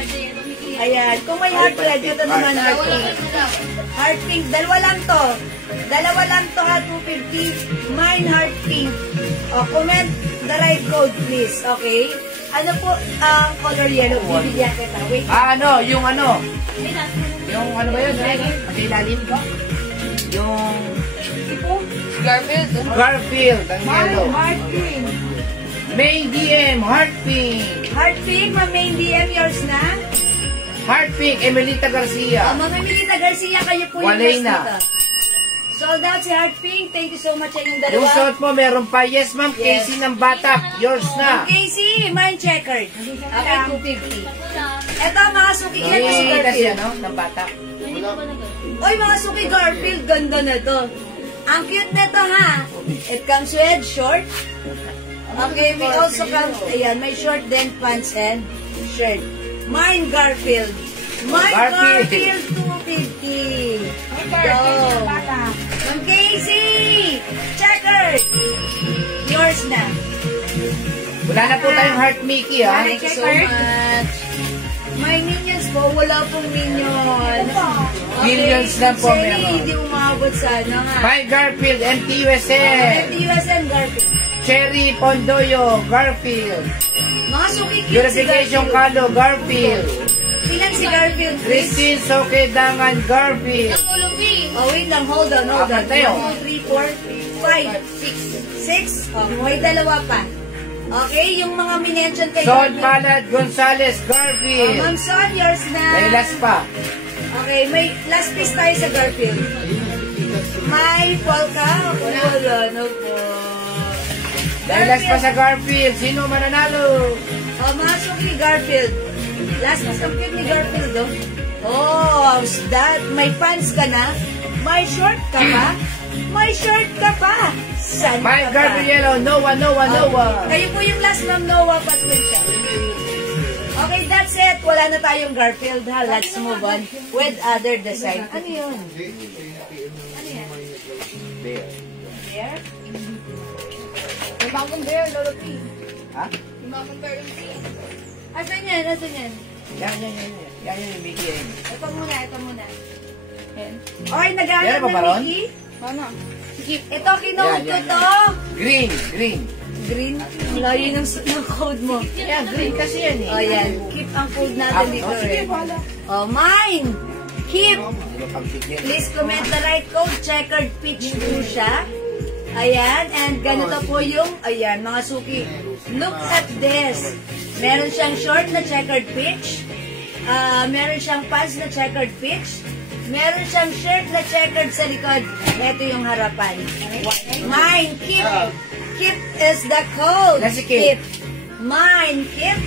Ayan. Kung may heart red, ito naman heart pink. Heart pink. Dalawa lang to. Dalawa lang to ha, 250. Mine heart pink. O, comment the right code please. Okay? Ano po ang color yellow? Bibigyan kita. Wait. Ano, yung ano? Yung ano ba yun? Ang ilalim ko? Yung Garfield. Garfield, ang yellow. Heart pink. Main DM, Heart Pink. Heart pink, ma-main DM yours na? Heart Pink, Emelita Garcia. Mama Milita Garcia, kayo po yung Walay first na. dito. Sold out si Heart Pink. Thank you so much sa inyong Yung dalawa. suot mo, meron pa. Yes, ma'am. Yes. Casey ng Batak. Yours na. Casey, mine checkered. Okay, 250. Eto, mga suki. Ilan po si Yung kasi Garfield? ano, ng Batak. Oy, mga suki Garfield. Ganda na to. Ang cute na to, ha? It comes with short. Okay, we also come, ayan, may short then pants and shirt. Mine Garfield. Mine Garfield. Garfield 250. Heart Go. pink. Bata. Ma'am Casey! Checkered! Yours na. Wala na po tayong Heart Mickey, ha? Thank you so much. May minions po, wala pong minions. Millions na po Sorry, meron. hindi umabot sana nga. By Garfield, MTUSN. FDUSN Garfield. Cherry Pondoyo, Garfield. Mga suki cute si Purification Garfield. Calo, Garfield. Ilan si Garfield, please? Christine Sokedangan, Garfield. Oh, wait lang. Hold on, hold on. Apat tayo. 1, 2, 3, 4, 5, 6. 6? Oh, may dalawa pa. Okay, yung mga minention kay Son Garfield. Palad Gonzalez, Oh, Garfield. Ma'am Son, yours na. May last pa. Okay, may last piece tayo sa Garfield. May polka. Wala na po. May last pa sa Garfield. Sino mananalo? Oh, mga suki, Garfield. Last piece ang cute ni Garfield, oh. Oh, how's that? May pants ka na? May short ka pa? May short ka pa? Saan My ka pa? Garfield Yellow, Noah, Noah, Noah. Kayo po yung last ng Noah Patricia. Okay, that's it. Wala na tayong Garfield, ha? Let's move on with other design. Ano yun? Ano yan? There? May bagong bear, Lolo P. Ha? May bagong bear yung P. Asan yan? Asan yan? Yan yung Mickey. Ito muna, ito muna. Okay, naghahanap Meron pa ng ba ron? Mickey. Ano? Ito, kinood ko Yan. to. Green, green. Green. Ang layo ng code mo. Yan, green kasi yan eh. O, yan. Keep ang code natin dito. sige, Oh, mine. Keep. Ano pang bigyan? Please comment the right code. Checkered pitch po siya. Ayan. And ganito po yung, ayan, mga suki. Look at this. Meron siyang short na checkered pitch. Meron siyang pants na checkered pitch. Meron siyang shirt na checkered sa likod. Ito yung harapan. Mine, keep. Keep is the code. Nasi Keep. Mine, keep.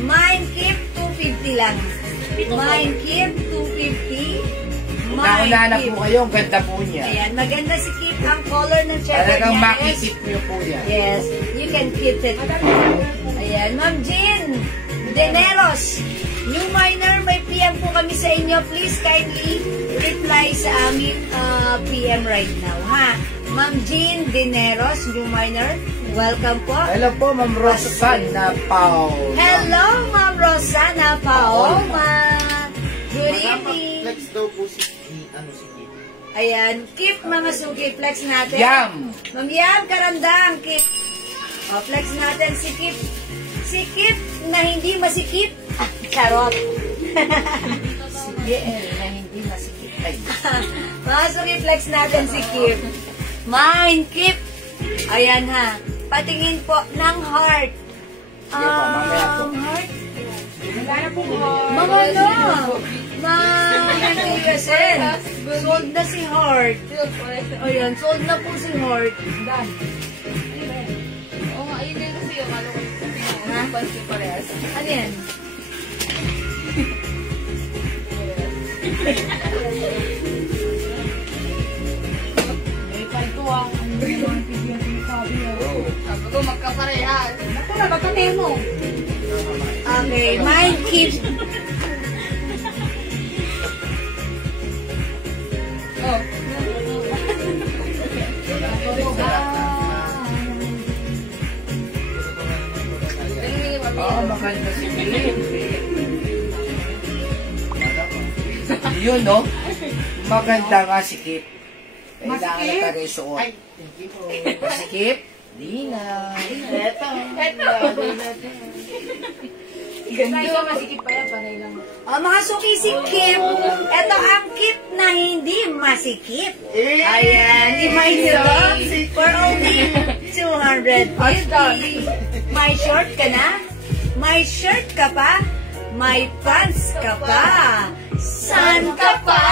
Mine, keep. 250 lang. Mine, keep. 250. Mine, Nauna na keep. po kayo, ang ganda po niya. Ayan, maganda si Keep. Ang color ng checkered Talagang niya is- makisip niyo po yan. Yes, you can keep it. Ayan, Ma'am Jean Deneros. New minor, may PM po kami sa inyo. Please kindly reply sa aming PM right now, ha? Ma'am Jean Deneros, new minor. Welcome po. Hello po, Ma'am Rosana Pao. Hello, Ma'am Rosana Paoma. Good Dapat evening. flex daw po si ano si Kim. Ayan, keep mga suki. Flex natin. Yam. Ma'am Yam, karandang, keep. O, flex natin si Kip. Si Kip na hindi masikip. Ah, charot. Si BL na hindi masikip. Ay, Mga suki, flex natin si Kip. Mine, Kip. Ayan ha. Patingin po ng heart. Sige po, mamaya po. Heart? Wala na po heart. Mga ano? Mga sold na si Heart. Ayan, sold na po si Heart. Hindi, akala ko Ha? pansin parehas. Ano yan? May palto ang yung sinasabi. Sabi ko, magkaparehas. Naku na, magka-memo. Okay, mind keep. Oh. Oo, maganda si Kip. Yun, no? Maganda nga si Kip. Kailangan na tayo suot. Ay, thank you po. Masikip? Di na. Eto. Sa iba masikip pa yan, panay lang. O mga suki si Kip. Ito ang Kip na hindi masikip. Ayan, imay nyo for only 250. May short ka na? May shirt ka pa? May pants ka pa? Saan ka pa?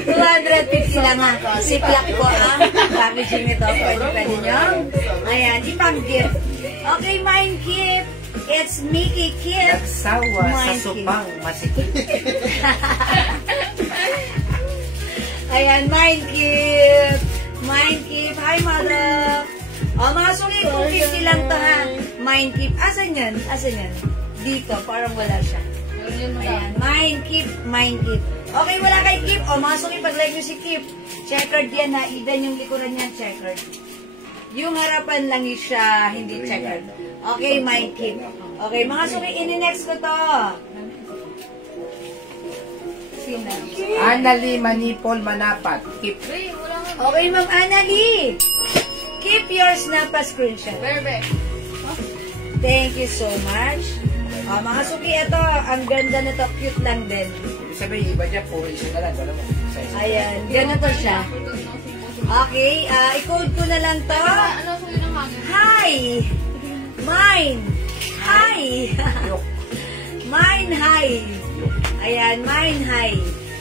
250 lang ha. Siplak ko ang packaging nito. Pwede nyo. Ayan, ipang-gift. Okay, mine Kip. It's Mickey Kip. Nagsawa sa Mind supang masikip. Ayan, Mind Keep. Mind Keep. Hi, mother. O, mga suki, 250 lang to ha. Mind Keep. Asan yan? Asan yan? Dito, parang wala siya. Ayan, Mind Keep. Mind Keep. Okay, wala kay Keep. O, mga suki, pag-like nyo si Keep. Checkered yan ha. Even yung likuran niya, checkered. Yung harapan lang siya, hindi checkered. Okay, Mind Keep. Okay, mga suki, ini-next ko to. Sina? Annalie Manipol Manapat. Kip. Okay, Ma'am Annalie. Keep yours na pa screenshot. Berbe. Thank you so much. Mga suki, ito, ang ganda nito, cute lang din. Ibig sabihin, iba dyan, puro isa na lang. Wala mo. Isa-isa. Ayan, ganito siya. Okay, i-code ko na lang to. Ano suyo ng hangin? Hi! Mine! Hi! Yok. Mine, hi! Ayan, mine, hi.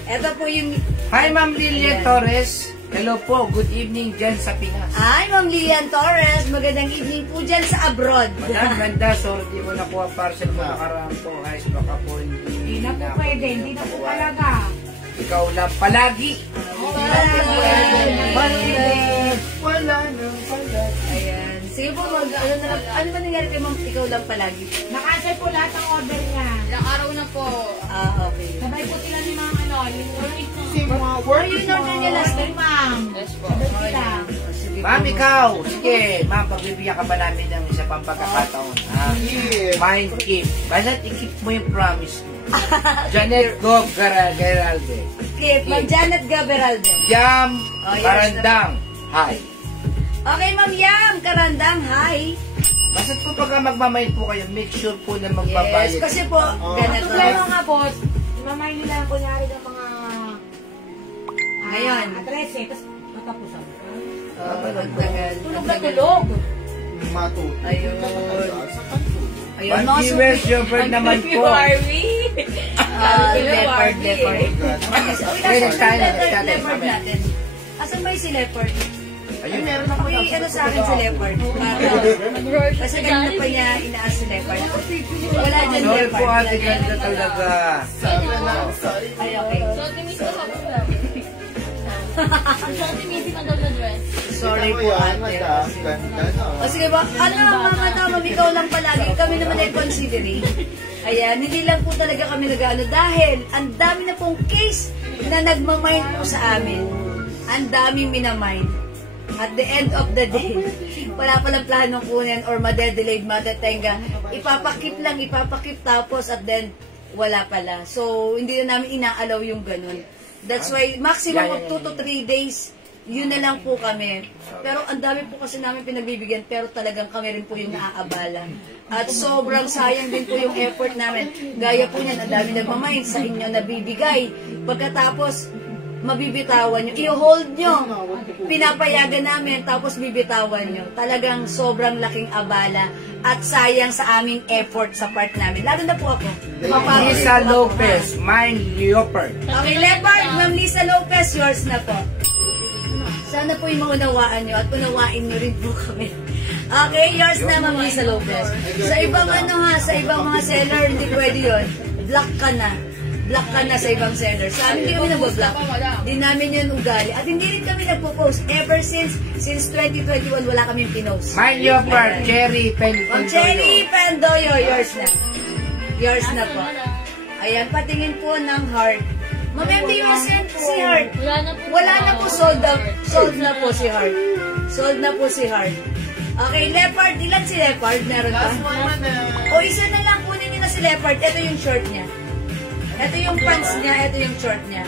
Ito po yung... Hi, Ma'am Lilian Torres. Hello po. Good evening dyan sa Pinas. Hi, Ma'am Lilian Torres. Magandang evening po dyan sa abroad. Madam, ganda. Sorry, di ko nakuha parcel ko nakaraan po. Guys, baka po Hindi na po pwede, hindi na po talaga. Ikaw lang palagi. Wala nang pala. Ayan. Sige po, ano ba nangyari kay Ma'am? Ikaw lang palagi. Nakansel po lahat ng order niya. Ilang araw na po. Okay. Sabay po sila ni mga yung work. Si mga Or yun order niya last time, Ma'am. Yes po. Sabay sila. Sige Ma'am, po. ikaw. Sige, ma'am, pagbibigyan ka ba namin ng isa pang pagkakataon? Ha? Yes. Mind keep. Basta't i-keep mo yung promise mo. Janet Go Geralde. Okay, Ma'am Janet Gaberalde. Jam Oh, yes, Karandang. Hi. Okay, Ma'am Yam, Karandang, hi. Basta't po pagka magmamail po kayo, make sure po na magbabayad. Yes, kasi po, ganito. Problema nga po, mamay nila kunyari ng mga Ngayon. atrese, tapos matapusan. Magtagal. Tulog na tulog. Matuto. Ayun. Sa kanto. Ayun, One mga viewers, suki. your bird naman po. Leopard. Okay, next time, Leopard natin. Asan ba yung si Leopard? Ayun, Meron ako May ano sa akin si Leopard. Kasi kanina pa niya inaas si Leopard. Wala dyan sorry Leopard. po ate, ganda talaga. Sorry. Ay, okay. So, timis ko sa bulan. So, timisin ang daw na dress. Sorry po ate. Ganda no. O sige ba, ano mama, ikaw lang palagi, kami naman ay considering. Ayan, hindi lang po talaga kami nag-ano dahil ang dami na pong case na nagmamind po sa amin. Ang daming minamind. At the end of the day, wala palang planong kunin or madedelayed, matetenga. Ipapakip tapos at then wala pala. So, hindi na namin inaalaw yung ganun. That's why, maximum of 2 to 3 days, yun na lang po kami. Pero ang dami po kasi namin pinagbibigyan, pero talagang kami rin po yung naaabala. At sobrang sayang din po yung effort namin. Gaya po niyan, ang dami nagmamind sa inyo na bibigay. Pagkatapos, mabibitawan nyo. I-hold nyo. Pinapayagan namin, tapos bibitawan nyo. Talagang sobrang laking abala at sayang sa aming effort sa part namin. Lalo na po ako. Lisa Lopez, mine Leopard. Okay, Leopard, Ma'am Lisa Lopez, yours na po. Sana po yung maunawaan nyo at unawain nyo rin po kami. Okay, yours na, Ma'am Lisa Lopez. Sa ibang sa ibang mga seller, hindi pwede yun. Block ka na. Block ka na sa ibang seller. Sa amin, hindi kami nag-block. Hindi namin yun ugali. At hindi rin kami nagpo-post. Ever since 2021, wala kaming pinost. Mine Leopard, Cherry, Ma'am Cherry Pendoyo, yours na. Yours na po. Ayan, patingin po ng heart. Ma'am MBUS yan, si Heart. Wala na po, sold out. Sold na po si Heart. Sold na po si Heart. Okay, Leopard. Ilan si Leopard? Meron pa? Last one man na. O, isa na lang kunin niyo na si Leopard. Ito yung short niya. Ito yung pants niya. Ito yung short niya.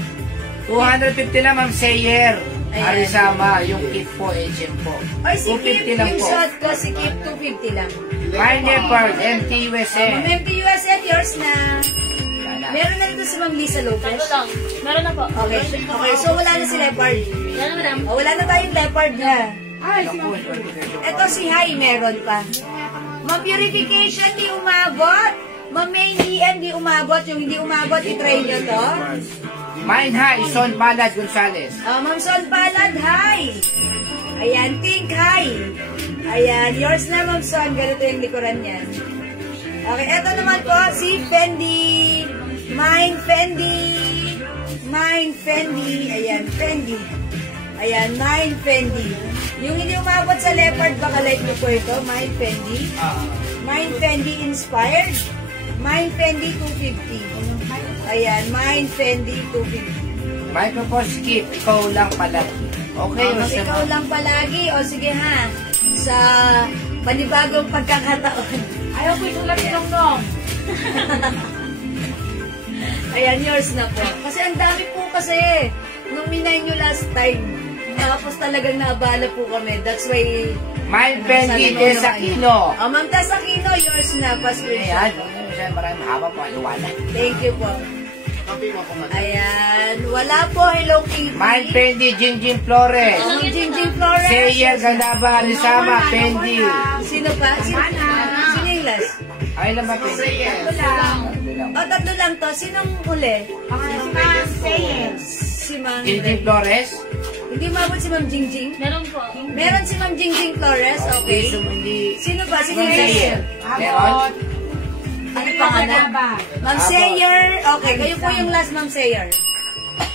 250 lang, Ma'am Sayer. Ayan. Arisama, yung kit po, HM po. Ay, si Kip, 250 lang yung po. short ko, si Kip, 250 lang. Mine Leopard, MT Ma'am USA. MBUS, yours na. Wala. Meron na dito si Ma'am Lisa Lopez. Ito lang. Meron na po. Okay, okay. So, wala na si Leopard. Yan na, madam. O, wala na tayong Leopard na. Ay, si Ma'am. Ito si Hai, meron pa. Ma'am Purification, di umabot. Ma'am May Ian, di umabot. Yung hindi umabot, itry nyo to. Mine High, Son Palad Gonzales. Ma'am Sol Palad, hi. Ayan, Pink, hi. Ayan, yours na, Ma'am Son. Ganito yung likuran niyan. Okay, eto naman po, si Fendi. Mine Fendi. Mine Fendi. Ayan, Fendi. Ayan, Mine Fendi. Yung hindi umabot sa leopard, baka like nyo po ito. Mine Fendi. Mine Fendi Inspired. Mine Fendi 250. Ayan, Mine Fendi 250. Mine po po, Skip, ikaw lang pala. Okay, Mas ikaw lang palagi. O sige ha, sa panibagong pagkakataon. Ayaw ko itulat yung nong. Ayan, yours na po. Kasi ang dami po kasi. Nung minay nyo last time, tapos talagang naabala po kami. That's why... Mine Fendi Desakino. Ma'am Tasakino, yours na. Ayan, Pa-screenshot. maraming mahaba po, aliwanag. Thank you po. Kapi mo po man. Ayan, wala po. Hello, Kitty. Mine Fendi Jinjin Flores. Ma'am Jingjing Flores. Sayer Gandaba, Arisama, Fendi. Sino pa? Sino yung last? Ay lang ba, Fendi? O, tatlo lang to. Sinong uli? Si Ma'am Sayer. Si Ma'am... Jinjin Flores. Hindi umabot si Ma'am Jingjing? Meron po. Meron si Ma'am Jingjing Flores, okay. Sino pa? Sino Ma'am yung Sayer. last? Meron? Ano pangalan? Ma'am Sayer. Okay, kayo po yung last, Ma'am Sayer.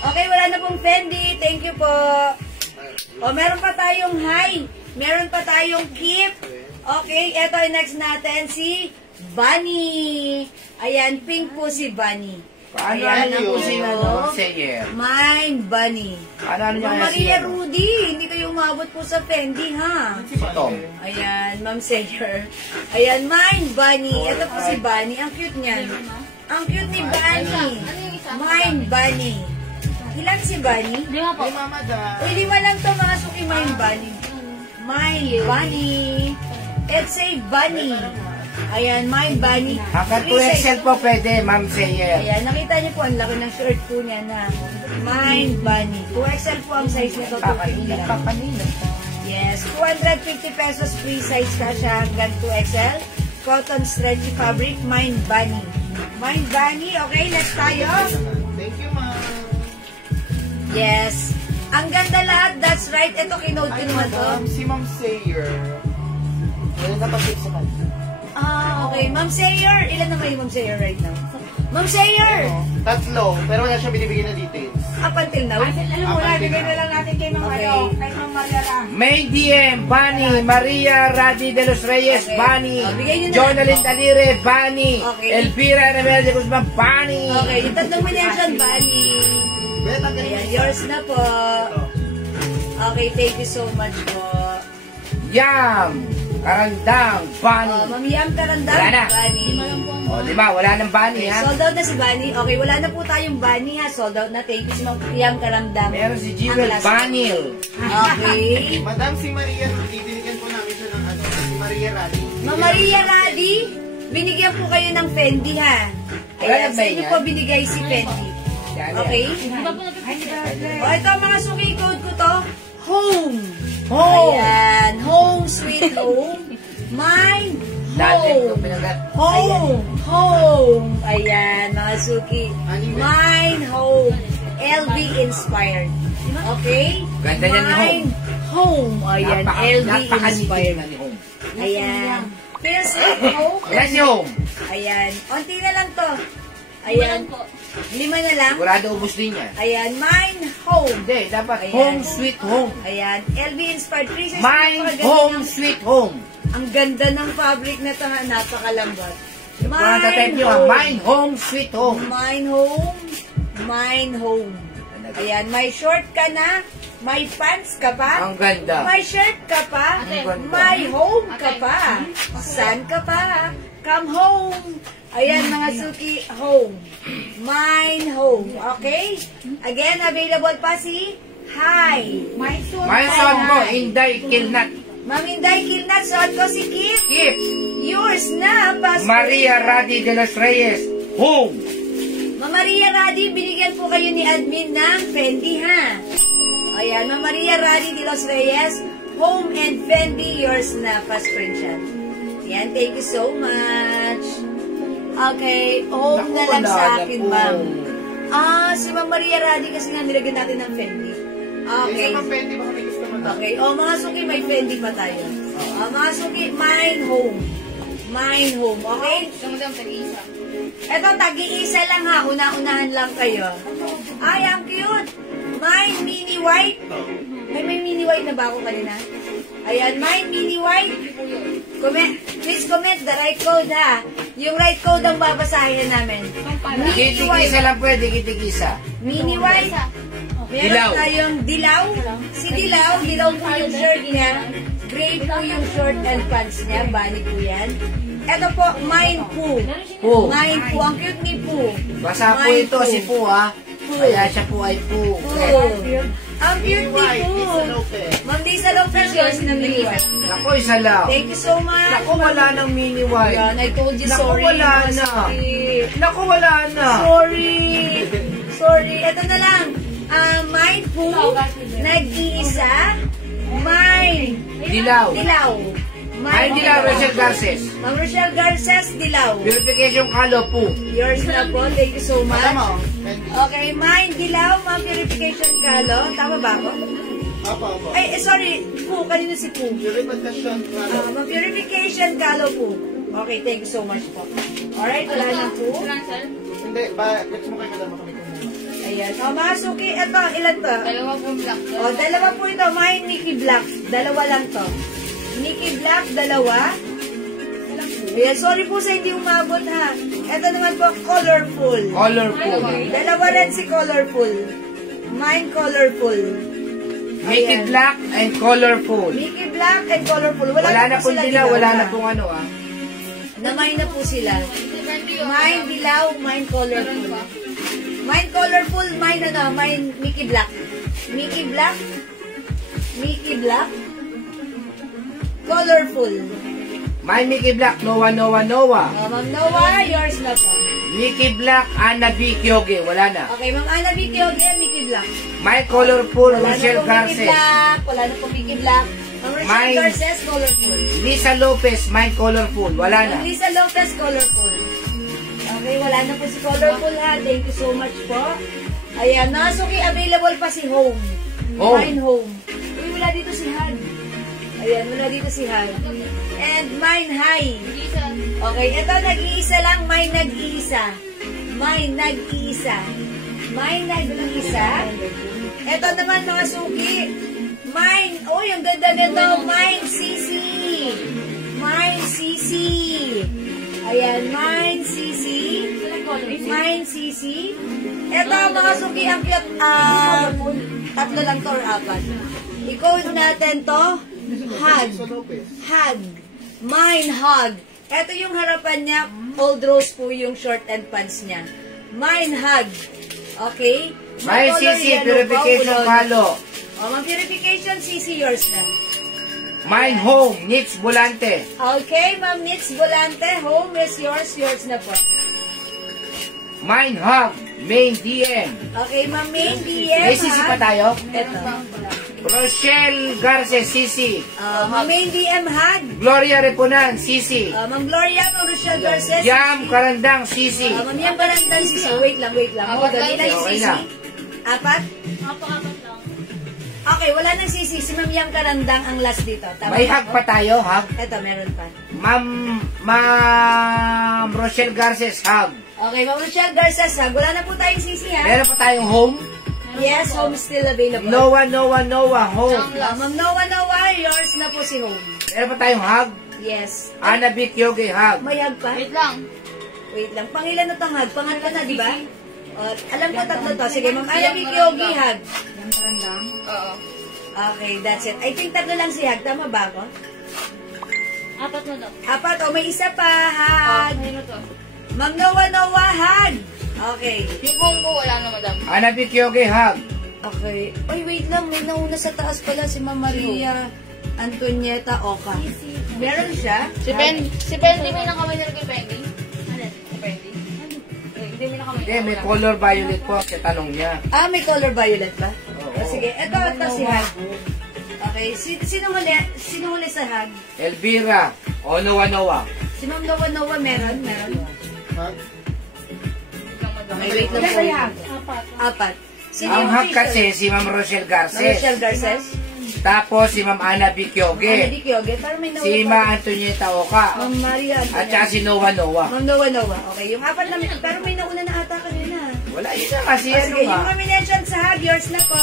Okay, wala na pong Fendi. Thank you po. O, meron pa tayong hi. Meron pa tayong keep. Okay, eto yung next natin, si Bunny. Ayan, pink po si Bunny. Ano Ayan na ang po si ano? Ma'am Sayer? Mine Bunny. Ano niya Ma'am kaya Maria siya? Rudy, hindi kayo umabot po sa Fendi, ha? Si Tom. Ayan, Ma'am Sayer. Ayan, Mine Bunny. Ito po si Bunny. Ang cute niyan. Ang cute ni Bunny. Mine Bunny. Ilan si Bunny? Lima po. Mama da. Uy, 5 lang to mga suki Mine Bunny. Mine Bunny. It's a bunny. Ayan, Mine Bunny. Hanggang Free size. 2XL po pwede, Ma'am Sayer. Ayan, nakita niyo po, ang laki ng shirt po niya na Mine Bunny. 2XL po ang size nito. 250 lang. Papanila. Yes, 250 pesos free size ka siya hanggang 2XL. Cotton stretchy fabric, Mine Bunny. Mine Bunny, okay, next tayo. Thank you, ma'am. Yes. Ang ganda lahat, that's right. Ito, kinote ko Ay, naman to. madam, si Ma'am Sayer. Wala na pa-tip sa kanya. Okay. Ma'am Sayer, ilan naman yung Ma'am Sayer right now? Ma'am Sayer! Tatlo, pero wala siya binibigyan na details. Up until now? Alam mo na, bigay na lang natin kay Ma'am Okay. kay Ma'am Mariara. May DM, Bunny, Maria Radi de los Reyes, Okay. Bunny, Bigay niyo na Jonalyn Talire, Bunny, Okay. Elvira Remel de Guzman, Bunny. Okay, yung tatlong minention, Bunny. Beta, Ayan, yours na po. Okay, thank you so much po. Yam, Karandang, Bunny. Ma'am Yam Karandang, Wala na. Bunny. O, di ba? Wala nang Bunny, ha? Sold out na si Bunny. Okay, wala na po tayong Bunny ha. Sold out na. Thank you si Ma'am Yam Karandang. Meron si Jewel Ang last Banil. Okay. Madam, si Maria, binigyan po namin siya ng ano, si Maria Radi. Ma'am Maria Radi, binigyan po kayo ng Fendi ha. Ayan, Wala sa ba inyo yan? po binigay si Fendi. Yan, Okay? Di ba po napipili? O, ito mga suki code ko to. Home. Home. Ayan. Home, sweet home. Mine, Dati ko home. pinagat. Home. Home. Ayan, mga suki. Anime. Mine, home. LV inspired. Okay? Ganda niya ni Home. Mine, home. Ayan, LV Napaka-nitin inspired. na ni Home. Ayan. Feel sweet home. Yes, home. Ayan. Onti na lang to. Ayan Ayan. po. 5 na lang. Sigurado ubus din yan. Ayan. Mine home. Hindi, dapat Ayan. home sweet home. Ayan. LV Inspired Princess. Mine home sweet home. Ang ganda ng fabric na ito. Napakalambot. Parang tatype nyo, mine home sweet home. Mine home. Mine home. Ayan. May short ka na. May pants ka pa. Ang ganda. May shirt ka pa. Ang ganda. May home ka pa. Saan ka pa? Come home. Ayan, mga suki, home. Mine home. Okay? Again, available pa si Hi. My son. My son ko, Inday Kilnat. Ma'am Inday Kilnat, suot ko si Kip. Kip. Yours na, Pastor. Maria Radi de los Reyes. Home. Ma'am Maria Radi, binigyan po kayo ni admin ng Fendi, ha? Ayan, Ma'am Maria Radi de los Reyes, home and Fendi, yours na, Pastor Chan. Ayan, thank you so much. Okay, home na lang sa akin, ma'am. Si Ma'am Maria Radi kasi nga nilagyan natin ng Fendi. Okay. Okay, mga suki, may Fendi pa tayo. Mga suki, mine home. Mine home, okay? Ito, tag-iisa lang ha. Una-unahan lang kayo. Ay, ang cute. Mine mini white. May mini white na ba ako kanina? Ayan, mine mini white. Please comment the right code ha. Yung right code ang babasahin namin. Mini Kitig-isa white. lang pwede, kitig-isa. Mini white. Meron Dilaw. tayong dilaw. Si dilaw po yung shirt niya. Gray po yung short and pants niya. Bali po yan. Ito po, mine po. Po. Mine po. Ang cute ni po. Basta po Mine ito, si Po ha. Kaya siya po ay Po. Po. Ang cute ni po. Ma'am Lisa Lopez, yours na mini white. Naku, isa lang. Thank you so much. Naku, wala ng mini white. Yan, I told you Naku, sorry. wala na. Naku, wala na. Sorry. Sorry. Ito na lang. Mine po. Nag-iisa. Mine. Dilaw. Dilaw. Ay, dilaw, Rachel Garces. Ma'am Rochelle Garces, dilaw. Purification Kalo Po. Yours na po. Thank you so much. Okay, mine, dilaw, ma'am, purification kalo. Tama ba ako? Ay, sorry. Po, kanino si Po? Ma'am, purification kalo po. Okay, thank you so much po. Alright, wala na po. Hindi, bakit mo kayo kadama kami kung Ayan. Mga suki, ito, ilan to? Dalawa po black. Dalawa po ito. Mine, Nikki Black. Dalawa lang to. Nikki Black, dalawa. Ayan, sorry po sa hindi umabot ha. Ito naman po, colorful. Colorful. Dalawa rin si colorful. Mine, colorful. Make it Ayan. black and colorful. Nikki Black and colorful. Wala na po pong sila dilaw, wala ha. na pong ano ah. Namay na po sila. Mine, dilaw, mine, colorful. Mine, colorful, mine, mine, Mickey Black. Mickey Black. Mickey Black. Colorful. My Mickey Black, Noah, Noah, Noah. Ma'am Noah, yours na po. Mickey Black, Anna B. Kyoge, wala na. Okay, Ma'am Ana Vicky Oge, Mickey Black. My colorful, Wala Rochelle na po Mickey Garces. Black. Wala na po Mickey Black. Ma'am Rochelle Mine. Garces, colorful. Lisa Lopez, my colorful, wala na. Ma'am Lisa Lopez, colorful. Okay, wala na po si colorful ha. Thank you so much po. Ayan, Nasuki, available pa si Home. Home. Mine Home. Uy, wala dito si Han. Ayan, wala dito si Han. And mine High. Okay, ito nag-iisa lang. Mine nag-iisa. Mine nag-iisa. Mine nag-iisa. Ito naman mga suki. Mine. Oh, yung ganda nito. Mine CC. Mine CC. Ayan, mine CC. Mine CC. Ito mga suki. Ang cute. Tatlo lang to or apat. I-code natin to. Hug. Hug. Mine hug. Ito yung harapan niya. Old rose po yung short and pants niya. Mine hug. Okay? My Color CC, yellow purification pa, Kalo. mga purification CC, yours na. Mine home, Nits Volante. Okay, Ma'am Nits Volante. Home is yours. Yours na po. Mine hug, main DM. Okay, Ma'am Main DM. May CC pa tayo? Ito. Rochelle Garces, CC. Ma'am Main DM hug. Gloria Repunan, CC. Ma'am Gloria, Ma'am Rochelle Garces. Yam Karandang, CC. Ma'am Yam Barangdan, CC. Wait lang, wait lang. Apat lang Dali lang yung Okay CC. lang. Apat? Apat lang. Okay, wala nang sisi. Si Ma'am Yam Karandang ang last dito. Tama May ba hug ako? pa tayo, hug. Eto, meron pa. Ma'am Rochelle Garces, hug. Okay, Ma'am Rochelle Garces, ha? Wala na po tayong sisi, ha? Meron pa tayong home. Yes, home still available. Noah, home. Ma'am Noah, yours na po si home. Meron pa tayong hug. Yes. Ana Vic Yogi, hug. May hug pa? Wait lang. Wait lang. Pangilan na tong hug? Pangatlo na, di ba? Alam ko tatlo to. Sige, Ma'am Ana Vic Yogi, hug. Oo. Okay, that's it. I think tatlo lang si hug. Tama ba ako? Apat na daw. Apat. O, may isa pa, hug. Ano to? Ma'am Noah, hug. Okay. Yung combo, wala na, madam. Ana Vic Yogi, hug. Okay. Ay, wait lang. May nauna sa taas pala si Ma'am Maria Antonieta Oca. Meron siya? Si Pendy, may nakamay na kay Pendy. Ano? Si Pendy? Hindi, may nakamay. Hindi, may color violet po ang tanong niya. Ah, may color violet ba? Oo. O, sige. Ito si hug. Okay. Sino huli sa hug? Elvira, o Noah. Si Ma'am Noah, meron? Ha? Okay, wait lang po. Apat. Sino Ang yung hug official? kasi si Ma'am Rochelle Ma'am Rochelle Garces. Garces? Tapos si Ma'am Ana Vic Ana Yogi. Di Kyoge? Parang may Si Noah. Ma Antonieta Oca. Ma'am Maria At Antonieta. saka si Noah. Ma'am Noah. Okay, yung apat na pero may nauna na ata kanina. Wala yun na kasi O, ano sige, yung ba? kami mention sa hug, yours na po.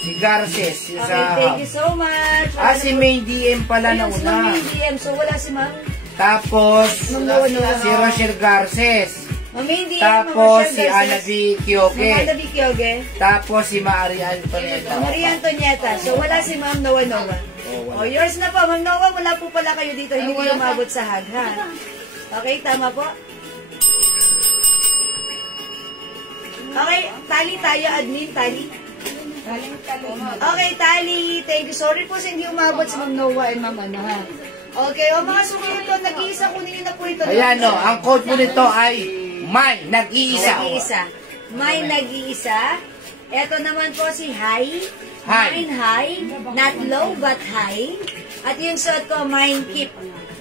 Si Garces. Yung Okay, sa thank you so much. si May DM pala na Ayun, si Ma'am una. May DM. So, wala si Ma'am. Tapos Ma'am Noah. si Rochelle Garces. Ma'am May DM. Tapos si Ana Vic Ma'am Ana Yogi. Di Kyoge. Tapos si Maria Antonieta Maria Oca. Antonieta. So, wala si Ma'am Noah. Oh, O, yours na po. Ma'am Noah, wala po pala kayo dito. Hindi kayo umabot sa hug, ha? Okay, tama po. Okay, tali tayo, admin, tali. Okay, tali. Thank you. Sorry po sa hindi umabot sa Ma'am Noah and Ma'am Ana, ha? Okay, o mga sumunod ko, nag-iisa, kunin niyo na po ito. Ayan no, ang code po nito ay May Nag-iisa. Nag-iisa. May nag-iisa. Ito naman po si High. High. Mine high. Not low, but high. At yung suot ko, mine keep.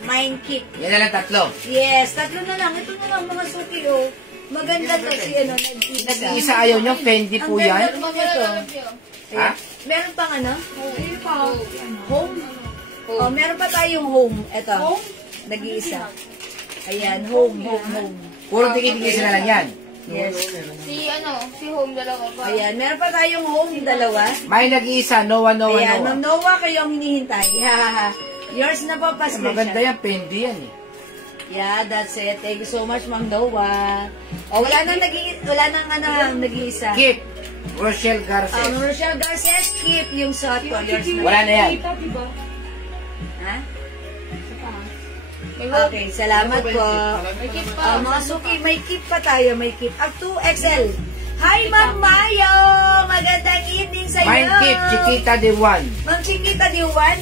Mine keep. Yan na lang tatlo. Yes, tatlo na lang. Ito na lang mga suki, oh. Maganda to si, nag-iisa. Nag-iisa ayaw nyo, Fendi po Ang yan. ganda po nito. Ha? Meron pang ano? Home. Oh, meron pa tayong home. Ito. Nag-iisa. Ayan, home. Puro tiki-tiki na lang yan. Yes. Si Home, dalawa pa. Ayan, meron pa tayong home, dalawa. May nag-iisa, Noah. Ayan, Ma'am Noah, kayo ang hinihintay. Yours na po, passport Maganda yan, Fendi yan eh. Yeah, that's it. Thank you so much, Ma'am Noah. O, wala nang nag-iisa. Kip, Rochelle Garces. Rochelle Garces, keep yung suot ko. Yours na. Wala na yan. Ha? Okay, salamat po. May kit pa. Mga suki, may keep pa tayo. May keep. Up to XL. Hi, Ma'am Mayo! Magandang evening sa iyo. Mine Kip, Chiquita de Juan. Ma'am Chiquita de Juan,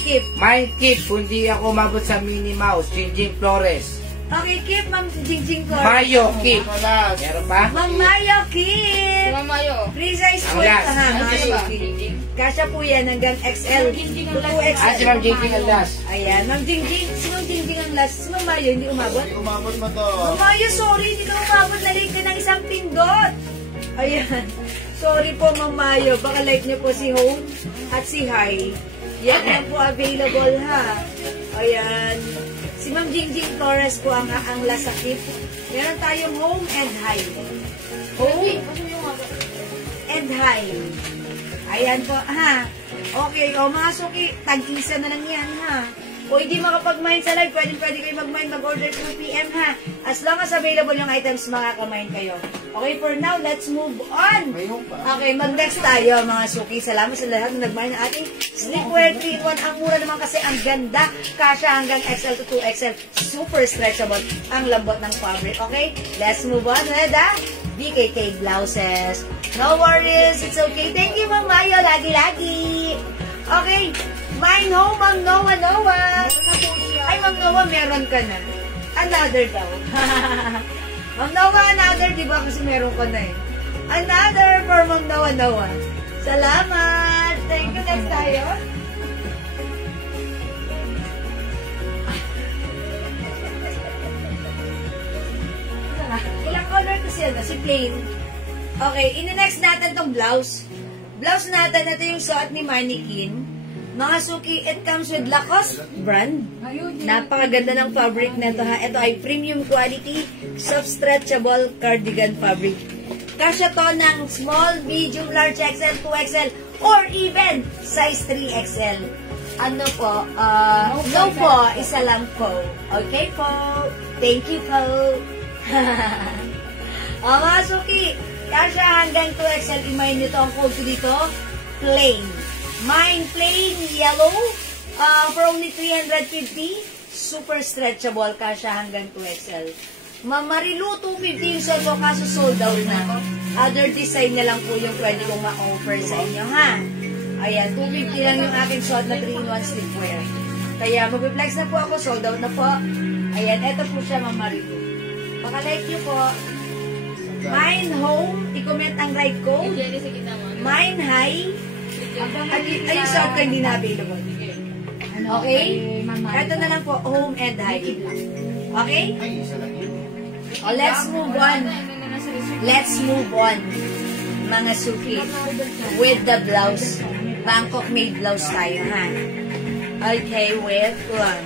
keep. Mine Kip, kundi ako umabot sa Minnie Mouse, Jingjing Flores. Okay, keep, Ma'am Jingjing Flores. Mayo Kip. Meron pa? Ma'am Mayo, Si keep. Mamayo. Pre-size po Ang ito, last. ha, Ano mga ba? suki. Kasya po yan hanggang XL. Ah, si Ma'am Jingjing ang last. Ayan, Ma'am Jingjing. Si Ma'am Jingjing ang last. Si Ma'am Mayo, hindi umabot? Umabot mo to. Ma'am Mayo, sorry, hindi ka umabot. Na-late ka ng isang pindot. Ayan. Sorry po, Ma'am Mayo. Baka like niyo po si Home at si High. Yan lang po available, ha. Ayan. Si Ma'am Jingjing Flores po ang last sakit. Meron tayong Home and High. Home and High. Ayan po, ha. Okay, o mga suki, tag-isa na lang yan, ha. O hindi makapag-mine sa live, pwede kayo mag-mine, mag-order 2 PM, ha. As long as available yung items, makaka-mine kayo. Okay, for now, let's move on. Okay, mag-next tayo, mga suki. Salamat sa lahat na nag-mine ng ating sleepwear 3-in-1. Ang mura naman kasi, ang ganda. Kasya hanggang XL to 2XL. Super stretchable. Ang lambot ng fabric. Okay, let's move on with the BKK blouses. No worries, it's okay. Thank you, Ma'am Mayo. Lagi-lagi. Okay, mine home, Ma'am Noah. Ay, Ma'am Noah, meron ka na. Another daw. Ma'am Noah, another, di ba? Kasi meron ka na eh. Another for Ma'am Noah. Salamat. Thank you. Next tayo. Ilang color kasi yan? Si plain. Okay, ini-next natin tong blouse. Blouse natin, ito yung suot ni Mannequin. Mga suki, it comes with Lacoste brand. Napakaganda ng fabric nito ha. Ito ay premium quality, soft stretchable cardigan fabric. Kasya to ng small, medium, large XL, 2XL, or even size 3XL. Ano po? No po, isa lang po. Okay po. Thank you po. Mga suki, kasya hanggang 2XL. Imayin nito ang code ko dito. Plain. Mine plain yellow for only 350. Super stretchable, kasya hanggang 2XL. Mamarilu 250 yung sold ko, kaso sold out na. Other design na lang po yung pwede kong ma-offer sa inyo, ha? Ayan, 250 lang yung aking suot na 3-in-1 sleepwear. Kaya mag-flex na po ako, sold out na po. Ayan, eto po siya, Mamarilu. Baka-like nyo po. Mine home, i-comment ang right code. Mine high. Ayun sa akin, hindi na available. Okay? Ito na lang po, home and high. Okay? Oh, let's move on. Let's move on, mga suki. With the blouse. Bangkok made blouse tayo, ha? Okay, wait lang.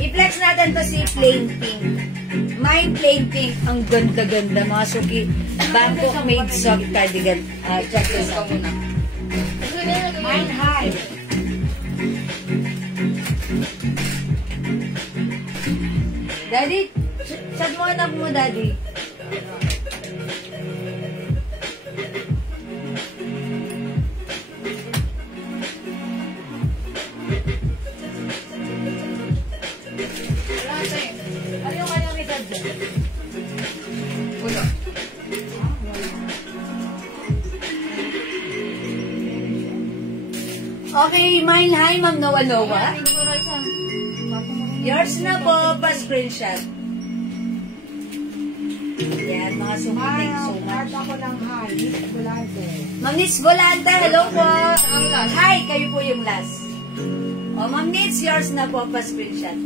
I-flex natin to si plain pink. Mine plain pink. Ang ganda-ganda, mga suki. Bangkok made soft cardigan. Check this out. Mine high. Daddy, chat mo anak mo, Daddy. Ano yung kanyang edad dyan? Wala. Okay, mine high, Ma'am Noah Noah. Yours na po, pa-screenshot. Yan, mga sumiting so much. Ako ng high. Volante. Ma'am Nits Volante, hello po. Hi, kayo po yung last. O, Ma'am Nits, yours na po, pa-screenshot.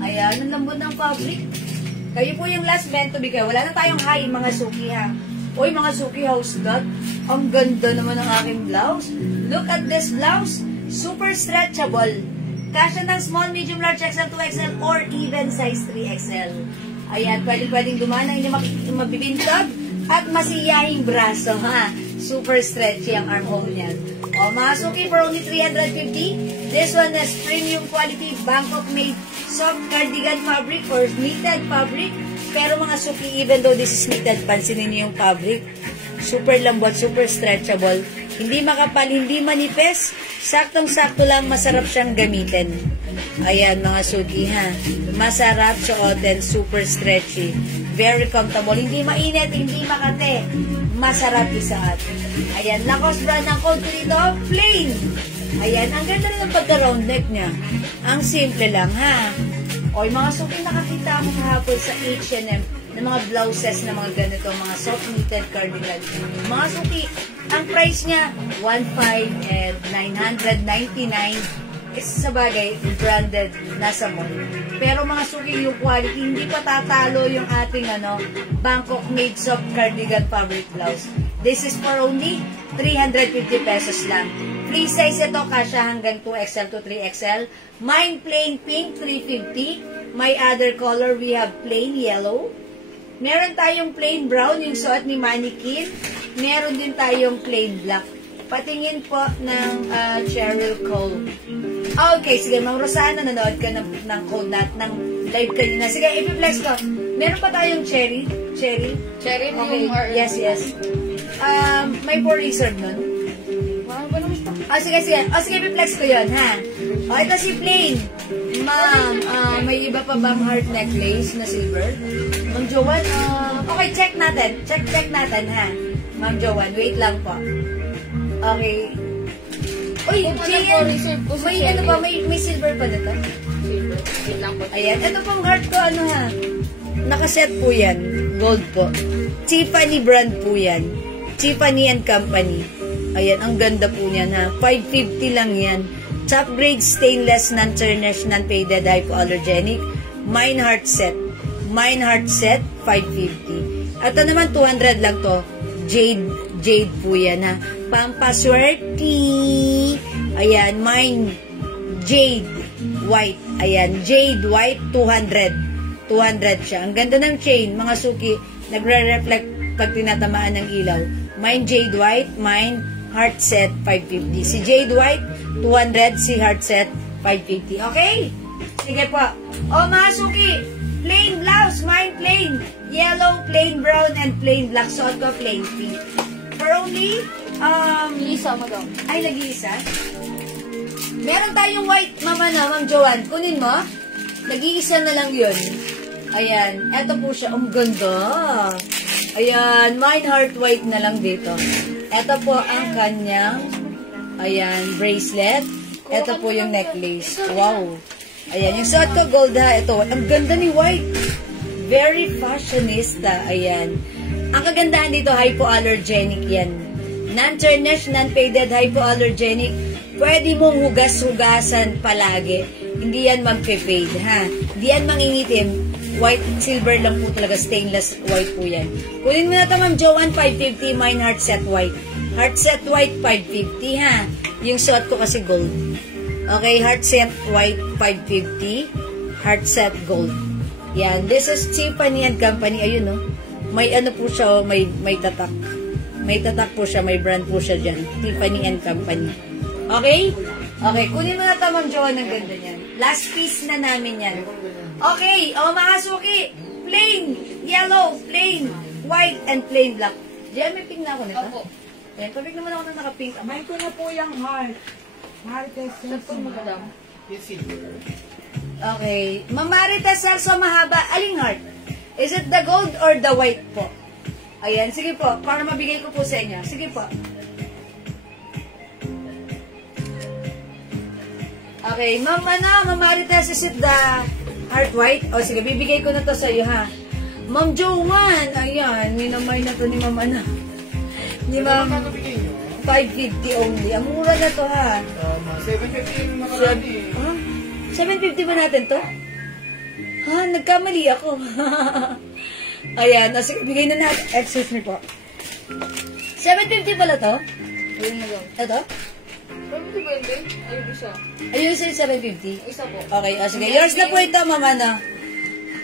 Ayan, ang lambot ng fabric. Kayo po yung last meant to be kayo. Wala na tayong high, mga suki ha. Uy, mga suki, house god. Ang ganda naman ng aking blouse. Look at this blouse. Super stretchable. Kasya ng small, medium, large, XL, 2XL, or even size 3XL. Ayan, pwedeng dumaan ang inyong mabibintog at masiyahing braso, ha? Super stretchy ang armhole niyan. O, mga suki, for only 350. This one is premium quality, Bangkok made soft cardigan fabric or knitted fabric. Pero mga suki, even though this is knitted, pansinin niyo yung fabric. Super lambot, super stretchable. Hindi makapal, hindi manipis. Saktong-sakto lang, masarap siyang gamitin. Ayan, mga suki, ha. Masarap, suotin, super stretchy. Very comfortable. Hindi mainit, hindi makate. Masarap isaat. Ayan, Lacoste brand ng code ko dito, plain. Ayan, ang ganda rin ng pagka-round neck niya. Ang simple lang, ha. O, mga suki, nakakita ako kahapon sa H&M ng mga blouses na mga ganito, mga soft knitted cardigan. Mga suki, ang price niya, 1,500 and 999. Isa sa bagay, branded, nasa mall. Pero mga suki, yung quality, hindi pa tatalo yung ating Bangkok made soft cardigan fabric blouse. This is for only 350 pesos lang. Free size ito, kasya hanggang 2XL to 3XL. Mine plain pink, 350. My other color, we have plain yellow. Meron tayong plain brown, yung suot ni Mannequin. Meron din tayong plain black. Patingin po ng Cheryl Cole. Okay, sige, Ma'am Rosana, nanood ka ng code ng live kanina. Sige, i-flex ko. Meron pa tayong cherry. Cherry? Cherry Okay, yung or... yes. May for reserve nun. Sige. Sige, i-flex ko yun, ha? Ito si plain. Ma'am, may iba pa bang heart necklace na silver? Ma'am Joanne, okay, check natin. Check natin, ha? Ma'am Joanne, wait lang po. Okay. Uy, Jane, may silver pa dito? Silver. Wait lang po. Ayan, ito pong heart ko, ha? Nakaset po yan. Gold po. Tiffany brand po yan. Tiffany and Company. Ayan, ang ganda po niyan, ha? 550 lang yan. Top grade stainless, non-tarnished, non-faded, hypoallergenic. Mine heart set. Mine heart set, 550. Ito naman, 200 lang to. Jade po yan, ha. Pampaswerte. Ayan, mine, jade, white. Ayan, jade, white, 200. 200 siya. Ang ganda ng chain, mga suki, nagre-reflect pag tinatamaan ng ilaw. Mine, jade, white, mine, heart set, 550. Si jade, white, 200. Si heart set, 550. Okay? Sige po. O, mga suki, plain blouse, mine plain. Yellow, plain brown, and plain black. Suot ko plain pink. For only, Isa, madam. ay, nag-iisa? Meron tayong white, mama na, Ma'am Joanne. Kunin mo. Nag-iisa na lang yun. Ayan. Eto po siya. Ang ganda. Ayan. Mine heart white na lang dito. Eto po ang kanyang, ayan, bracelet. Eto po yung necklace. Wow. Ayan. Yung suot ko, gold ha. Ito. Ang ganda ni white. Very fashionista. Ayan. Ang kagandahan dito, hypoallergenic yan. Non-tarnished, non-faded, hypoallergenic. Pwede mong hugas-hugasan palagi. Hindi yan magpe-fade, ha? Hindi yan mangingitim. White, silver lang po talaga. Stainless white po yan. Kunin mo na ito, Ma'am Joanne, 550. Mine heart set white. Heart set white, 550, ha? Yung suot ko kasi gold. Okay, heart set white, 550. Heart set gold. Yan. This is Tiffany & Company. Ayun, no? May ano po siya, may tatak. May tatak po siya, may brand po siya dyan. Tiffany & Company. Okay? Okay, kunin mo na ito, Ma'am Joanne, ang ganda niyan. Last piece na namin yan. Okay, o mga suki, plain, yellow, plain, white, and plain black. Diyan, may pink na ako nito. Opo. Ayan, pabig naman ako na naka-pink. May ko na po yung heart. Marites. Saan po, madam? Okay, Ma'am Marites Celso mahaba, aling heart? Is it the gold or the white po? Ayan, sige po, para mabigay ko po sa inyo. Sige po. Okay, Ma'am Marites, is it the heart white? O sige, bibigay ko na to sa iyo, ha? Ma'am Joanne, ayan, minamay na to ni Ma'am Ana. Ni Ma'am, 550 only. Ang mura na to, ha? 750 yung nakarani. Ha? 750 ba natin to? Ha? Nagkamali ako. Ayan, o sige, bigay na natin. Excuse me po. 750 pala to? Ayun, madam. Ito? Pwede ba yun? Ayun, isa. Ayun sa 750? Isa po. Okay, o sige. Yours na po ito, Mama na.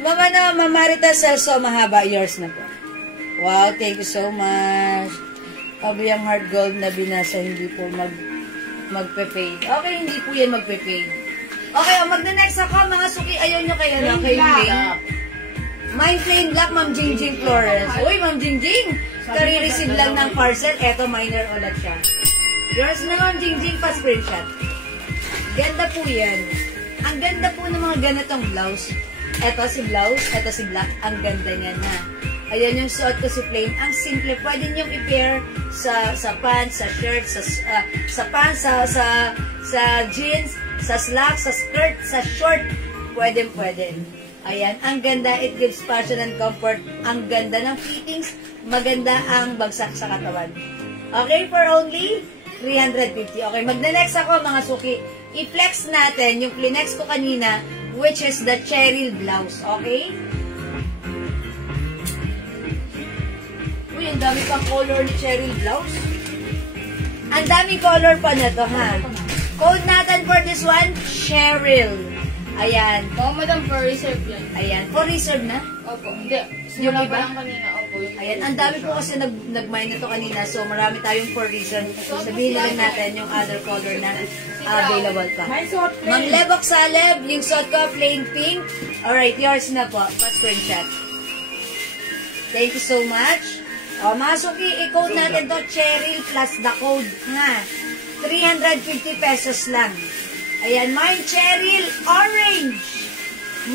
Mama na, Ma'am Marites Celso, mahaba. Yours na po. Wow, thank you so much. Sabi yung heart gold na binasa, hindi po magpe-fade. Okay, hindi po yan magpe-fade. Okay, o magna-next ako, mga suki. Ayaw nyo kay ano, kay Plain. Mine plain black, Ma'am Jingjing Flores. Uy, Ma'am Jingjing, kari-receive lang ng parcel. Eto, minor ulat siya. Yours na, Ma'am Jingjing, pa-screenshot. Ganda po yan. Ang ganda po ng mga ganitong blouse. Eto si blouse, eto si black. Ang ganda niyan, ha. Ayan yung suot ko si plain. Ang simple. Pwede niyong i-pair sa pants, sa shirt, sa pants, sa jeans, sa slacks, sa skirt, sa short. Pwede. Ayan. Ang ganda. It gives fashion and comfort. Ang ganda ng fittings. Maganda ang bagsak sa katawan. Okay, for only 350. Okay, magna-next ako, mga suki. I-flex natin yung flinex ko kanina, which is the cheryl blouse. Okay? Uy, ang dami pang color ni cheryl blouse. Ang dami color pa na to, ha? Code natin for this one, Cheryl. Ayan. Oo, madam, for reserve yan. Ayan. For reserve na? Opo. Hindi. Yung Simula iba? pa lang kanina. Opo. Ayan. Ang dami po kasi nag-mine na to kanina. So, marami tayong for reason. So, sabihin na lang natin yung other color na available pa. May suot Ma'am plain. Lebok Saleb, yung suot ko, plain pink. Alright, yours na po. Pa-screenshot. Thank you so much. O, mga suki, i-code natin to, Cheryl plus the code. Nga. 350 pesos lang. Ayan, mine Cheryl orange.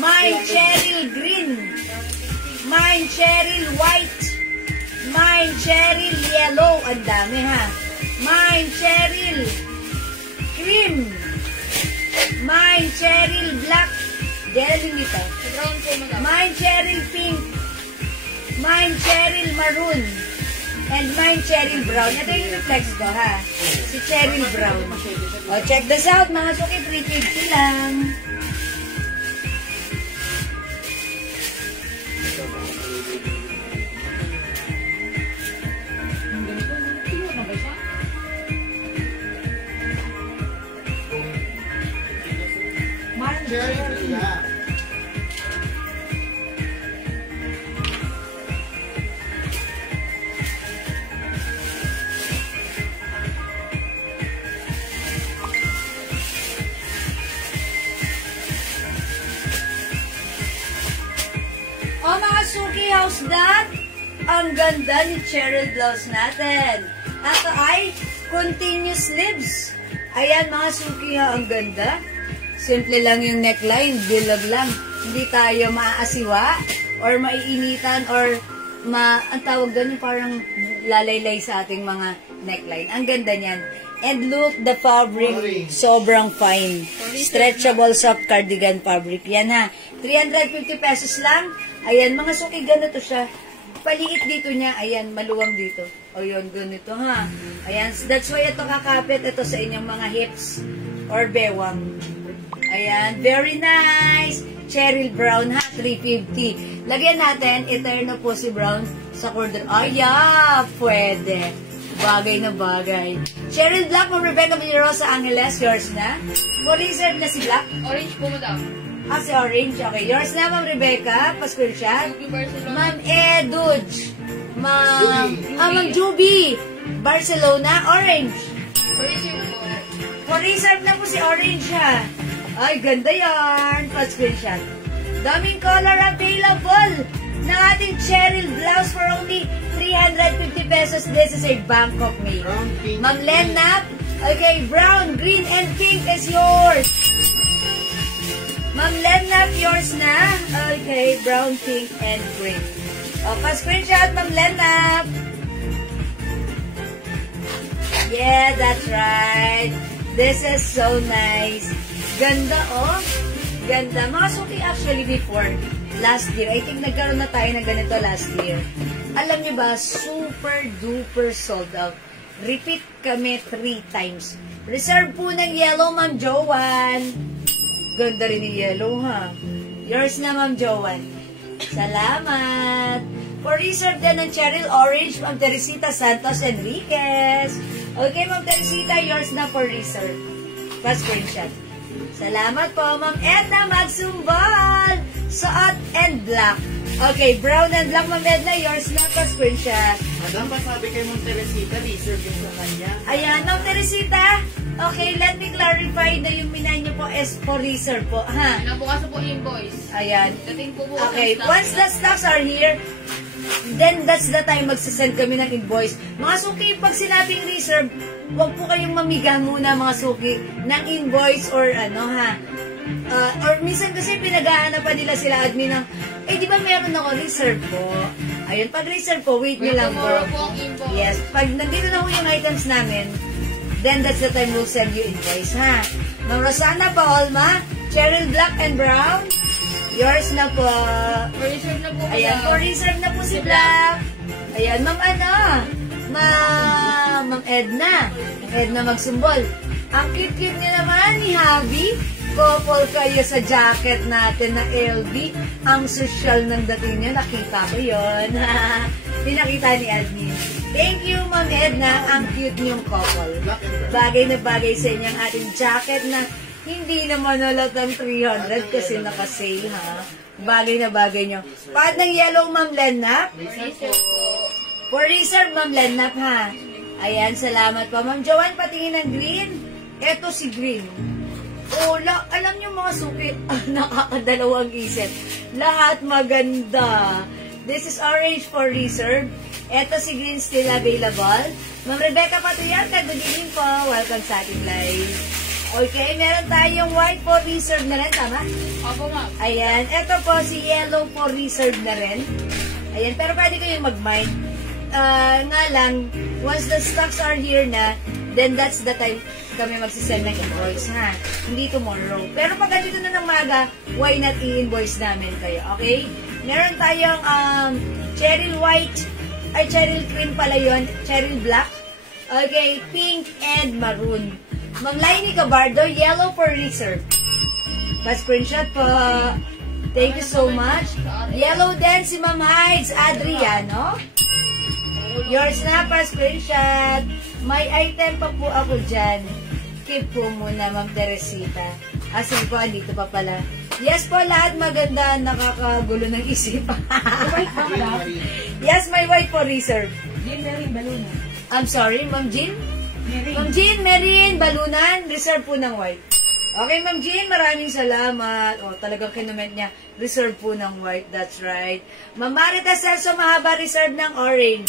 Mine Cheryl green. Mine Cheryl white. Mine Cheryl yellow. Ang dami, ha. Mine Cheryl cream. Mine Cheryl black. Galing ito. Brown po, madam. Mine Cheryl pink. Mine Cheryl maroon. And mine Cheryl brown. Ito yung reflex ko, ha. Si Cheryl brown. O, check this out, mga suki. 350 lang. O mga suki, how's that? Ang ganda ni Cheryl blouse natin. Ito ay continuous sleeves. Ayan mga suki ha, ang ganda. Simple lang yung neckline, bilog lang. Hindi tayo maaasiwa or maiinitan or ang tawag ganun parang lalaylay sa ating mga neckline. Ang ganda niyan. And look, the fabric, sobrang fine. Stretchable soft cardigan fabric. Yan ha. 350 pesos lang. Ayan, mga suki, ganito siya. Paliit dito niya. Ayan, maluwang dito. O yun, ganito ha. Ayan, that's why ito kakapit. Ito sa inyong mga hips or bewang. Ayan, very nice. Cheryl brown ha, 350. Lagyan natin, Eterno Pussy brown sa corner. Yeah, pwede. Bagay na bagay. Cheryl black, Ma'am Rebecca Rosa Angeles, yours na. Reserve na si black. Orange po, madam. Si orange. Okay, yours na, Ma'am Rebecca. Pa-screenshot. Ma'am Eduge. Ma'am Juby. Barcelona, orange. Reserve na po si orange ha. Ay, ganda yan. Pa-screenshot. Daming color available ng ating Cheryl blouse for only 350 pesos. This is a Bangkok made. Ma'am Lenap. Okay, brown, green, and pink is yours. Ma'am Lenap, yours na. Okay, brown, pink, and green. O, pa-screenshot, Ma'am Lenap. Yeah, that's right. This is so nice. Ganda, oh. Ganda. Mga suki actually before, last year, I think nagkaroon na tayo ng ganito last year. Alam niyo ba, super duper sold out. Repeat kami 3 times. Reserve po ng yellow, Ma'am Joanne. Ganda rin ni yellow, ha? Yours na, Ma'am Joanne. Salamat. For reserve din ng Cheryl orange, Ma'am Teresita Santos Enriquez. Okay, Ma'am Teresita, yours na for reserve. Pa-screenshot. Salamat po, Ma'am Edna Magsumbal. Suot and black. Okay, brown and black, Ma'am Edna. Yours na po, screenshot. Madam, pasabi kay Ma'am Teresita, reserve yung sa kanya. Ayan, Ma'am Teresita. Okay, let me clarify na yung minay niyo po is for reserve po, ha? Nabukas po invoice. Ayan. Dating po po. Okay, once the stocks are here, then that's the time magsasend kami ng invoice. Mga suki, pag sinabing reserve, huwag po kayong mamiga muna mga suki ng invoice or ano ha. Or minsan kasi pinag-aanapan pa nila sila admin ng, di ba meron ako reserve po? Ayun, pag reserve po, wait nyo lang po. Yes, pag nandito na po yung items namin, then that's the time we'll send you invoice ha. Ma'am Rosana Paolma, Cheryl black and brown. Yours na po. For reserve na po. Ayan, for reserve na po si Black. Ayan, Ma'am Ma'am Edna. Edna Magsumbol. Ang cute-cute niya naman ni Javi. Couple kayo sa jacket natin na LV. Ang social ng dating niya. Nakita ko yun. Pinakita ni Admin. Thank you, Ma'am Edna. Ang cute niyong couple. Bagay na bagay sa inyo ang ating jacket na hindi naman nalatang 300 kasi naka-sale, ha? Bagay na bagay nyo. Paad ng yellow, Ma'am Lenap? For reserve, Ma'am Lenap, ha? Ayan, salamat po. Ma'am Joanne, patingin ng green. Eto si green. Alam nyo mga suki, nakakadalawang isip. Lahat maganda. This is orange for reserve. Eto si green still available. Ma'am Rebecca Patriarca, good evening po. Welcome sa ating live. Okay, meron tayong white for reserve na rin, tama? Opo, ma'am. Ayan, eto po si yellow for reserve na rin. Ayan, pero pwede kayong mag-mind. Nga lang, once the stocks are here na, then that's the time kami magsisend ng invoice, ha? Hindi tomorrow. Pero pag dito na ng maga, why not i-invoice namin kayo, okay? Meron tayong Cheryl white, ay Cheryl cream pala yun, Cheryl black, okay, pink and maroon. Ma'am Lainey Cabardo, yellow for reserve. Pa-screenshot po. Thank you so much. Yellow din si Ma'am Hides Adriano. Yours na, pa-screenshot. May item pa po ako dyan. Keep po muna, Ma'am Teresita. Sige po, dito pa pala. Yes po, lahat maganda. Nakakagulo ng isip. White ba, madam? Yes, may white for reserve. Jean Marie Baluna. I'm sorry, Ma'am Jean? Marie. Ma'am Jean, Marin, Balunan, reserve po ng white. Okay, Ma'am Jean, maraming salamat. O, talagang kinument niya. Reserve po ng white, that's right. Ma'am Marita Celso, mahaba reserve ng orange.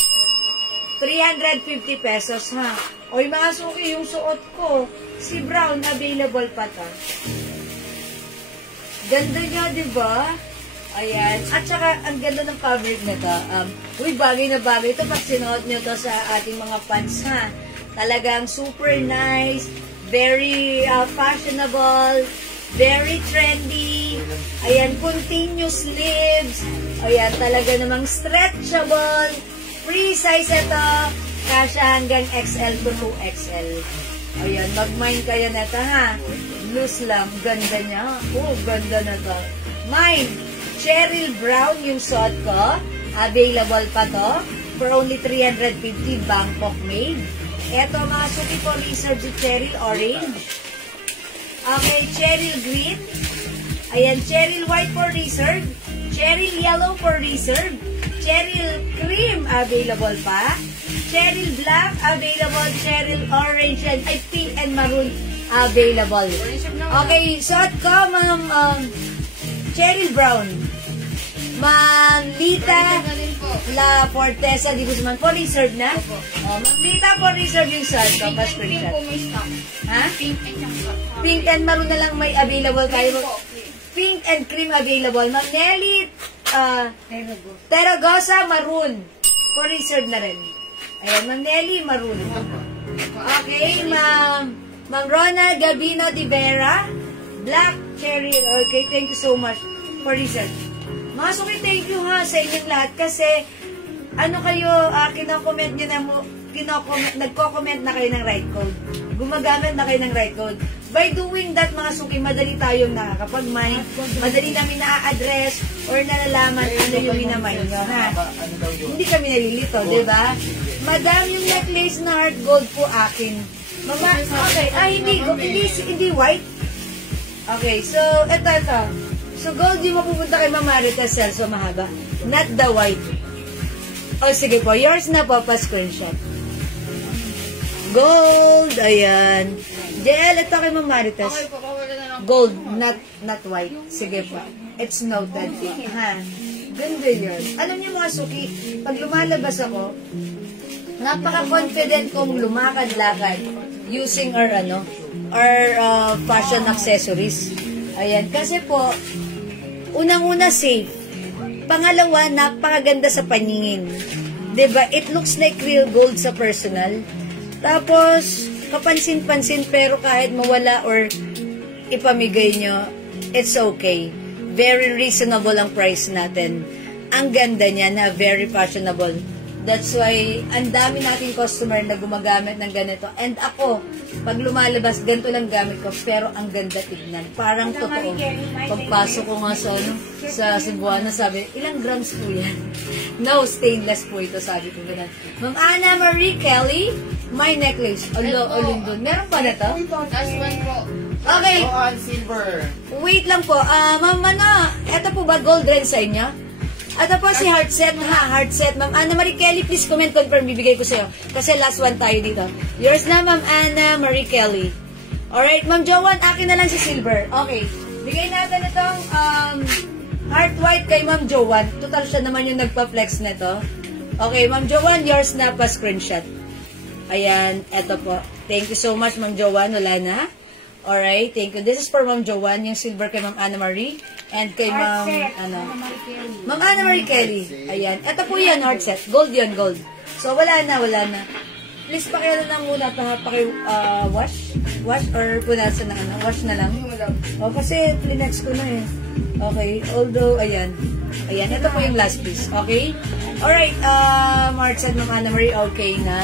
350 pesos, ha? Oy, mga suki, yung suot ko, si brown, available pa to. Ganda niya, di ba? Ayan. At saka, ang ganda ng fabric nito. Uy, bagay na bagay ito pag sinuot nyo to sa ating mga pants, ha? Talagang super nice, very fashionable, very trendy. Ayan, continuous sleeves. Ayan, talaga namang stretchable. Free size ito. Kasya hanggang XL to 2XL. Ayan, mag-mine kayo na ito, ha? Loose lang. Ganda niya. Oh, ganda na to. Mine. Cheryl Brown yung suot ko. Available pa to. For only 350, Bangkok made. Ito, mga suki po, reserve si Cheryl Orange. Okay, Cheryl Green. Ayan, Cheryl White for reserve. Cheryl Yellow for reserve. Cheryl Cream, available pa. Cheryl Black, available. Cheryl Orange, and Pink and Maroon, available. Okay, suot ko, Ma'am Cheryl Brown. Ma'am Lita La Fortesa di Guzman, for reserve na? Oh, Ma'am Lita, for reserve yung suot ko. Pa-screenshot. Ha? Pink and Maroon na lang may available tayo. Pink and Cream available. Ma'am Nelly Teragosa, Maroon. For reserve na rin. Ayan, Ma'am Nelly, Maroon. Okay, Ma'am Rona Gabino de Vera, Black Cherry. Okay, thank you so much for reserve. Mga suki, thank you ha sa inyong lahat kasi ano kayo, kino-comment nyo na mo, nagko-comment na kayo ng right code. Gumagamit na kayo ng right code. By doing that, mga suki, madali tayong nakakapag-mine, madali namin na-address or nalalaman ano yung minamine nyo, ha? Hindi kami nalilito, di ba? Madam, yung necklace na heart gold po akin. Mama, okay, hindi white. Okay, so, ito. So, gold yung mapupunta kay Mama Marita Celso, mahaba. Not the white. O, sige po, yours na po, pa-screenshot. Gold, ayan. JL, ito kay Mama Maritas. Gold, not white. Sige po. It's noted. Ha? Ganda yun. Alam niyo mga suki, pag lumalabas ako, napaka-confident kong lumakad-lakad using our fashion accessories. Ayan. Kasi po, unang-una safe. Pangalawa, napakaganda sa paningin. Diba? It looks like real gold sa personal. Tapos, kapansin-pansin pero kahit mawala or ipamigay nyo, it's okay. Very reasonable ang price natin. Ang ganda niya na very fashionable. That's why, ang dami nating customer na gumagamit ng ganito. And ako, pag lumalabas, ganito lang gamit ko, pero ang ganda tignan. Parang totoo. Pagpasok ko nga sa Cebuana, sabi, ilang grams po yan? No, stainless po ito, sabi ko ganun. Ma'am Ana Marie Kelly, my necklace. Olundon. Meron pa na to? Last one po. Okay. Silver. Wait lang po. Ma'am, eto po ba gold rin sa inyo? Ito po si Heartset, ha? Heartset. Ma'am Ana Marie Kelly, please comment, confirm. Bibigay ko sa'yo. Kasi last one tayo dito. Yours na, Ma'am Ana Marie Kelly. Alright, Ma'am Joanne, akin na lang si silver. Okay. Bigay natin itong heart white kay Ma'am Joanne. Total siya naman yung nagpa-flex nito. Okay, Ma'am Joanne, yours na pa screenshot. Ayan, eto po. Thank you so much, Ma'am Joanne. Wala na. Alright, thank you. This is for Ma'am Joanne, yung silver kay Ma'am Ana Marie. And kay Ma'am, Ma'am Ana Marie Kelly. Ayan. Ito po yan, heart set. Gold yun, gold. So, wala na. Please, pakiano lang muna ito, ha? Wash? Wash or punasan na Wash na lang. O, kasi plinex ko na eh. Okay. Although, ayan. Ayan. Ito po yung last piece. Okay? Alright. Heart set, Ma'am Ana Marie. Okay na.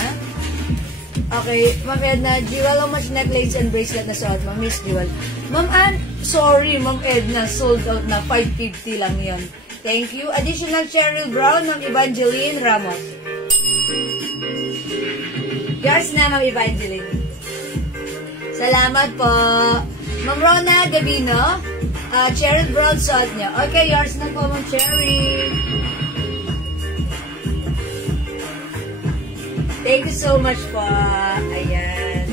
Okay, Ma'am Edna, Jewel, how much necklace and bracelet na suot mo? Miss Jewel. Ma'am Ann, sorry, Ma'am Edna, sold out na. 550 lang yan. Thank you. Additional Cheryl Brown, Ma'am Evangeline Ramos. Yours na, Ma'am Evangeline. Salamat po. Ma'am Rona Gabino, Cheryl Brown suot niya. Okay, yours na po, Ma'am Cherry. Thank you so much po. Ayan.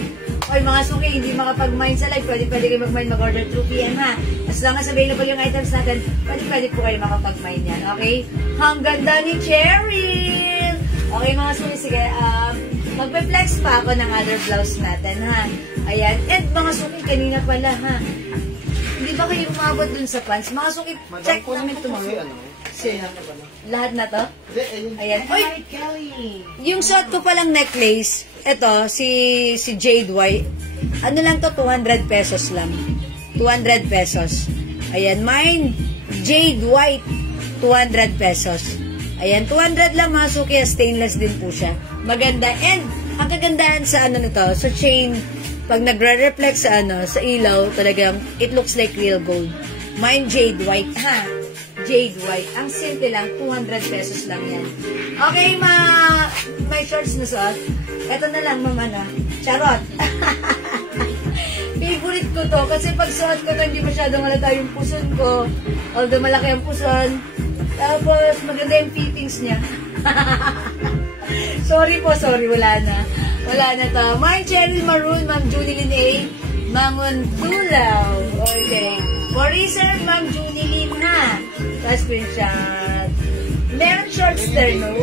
Okay, mga suki, hindi makapag-mine sa live, pwede kayo mag-mine, mag-order through PM ha. As long as available yung items natin, pwede po kayo makapag-mine yan, okay? Ang ganda ni Cheryl! Okay, mga suki, sige, magpe-flex pa ako ng other blouse natin, ha? Ayan, and mga suki, kanina pala, ha? Hindi ba kayo umabot dun sa pants? Mga suki, check namin tumawag. Sino? Lahat na to? Ayan. Oy! Yung suot ko palang necklace, ito, si Jade White, ano lang to, 200 pesos lang. 200 pesos. Ayan, mine, Jade White, 200 pesos. Ayan, 200 lang mga suki, stainless din po siya. Maganda. And, ang kagandahan sa ano nito, sa chain, pag nagre-reflect sa ano, sa ilaw, talagang, it looks like real gold. Mine, Jade White, ha? Jade White. Ang simple lang, 200 pesos lang yan. Okay, may shorts na suot. Ito na lang, ma'am, ano, charot. Favorite ko to, kasi pag suot ko to, hindi masyadong halata yung puson ko. Although malaki ang puson. Tapos, maganda yung fittings niya. Sorry, wala na. Wala na to. Mine, Cheryl Maroon, Ma'am Junilyn A. Mangundulaw. Okay. For reserve, Ma'am Junilyn, ha? Tapos screenshot. Meron shorts there, no?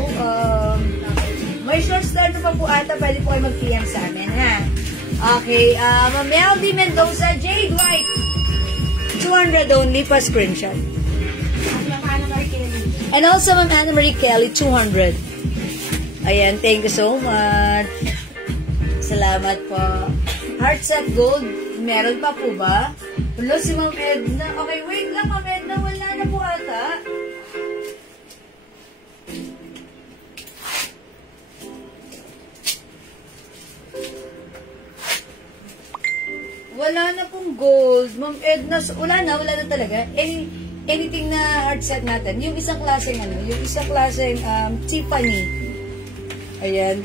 May shorts there, no pa po ata. Pwede po kayo mag-PM sa amin, ha? Okay. Ma'am Meldy Mendoza, Jade White. 200 only pa screenshot. And also, Ma'am Anna Marie Kelly, 200. Ayan, thank you so much. Salamat po. Heart set gold, meron pa po ba? Hello, si Ma'am Edna. Okay, wait lang, Ma'am Edna. Wala na po ata. Wala na pong gold. Ma'am Edna, wala na talaga. Anything na heart set natin. Yung isang klaseng Tiffany. Ayan.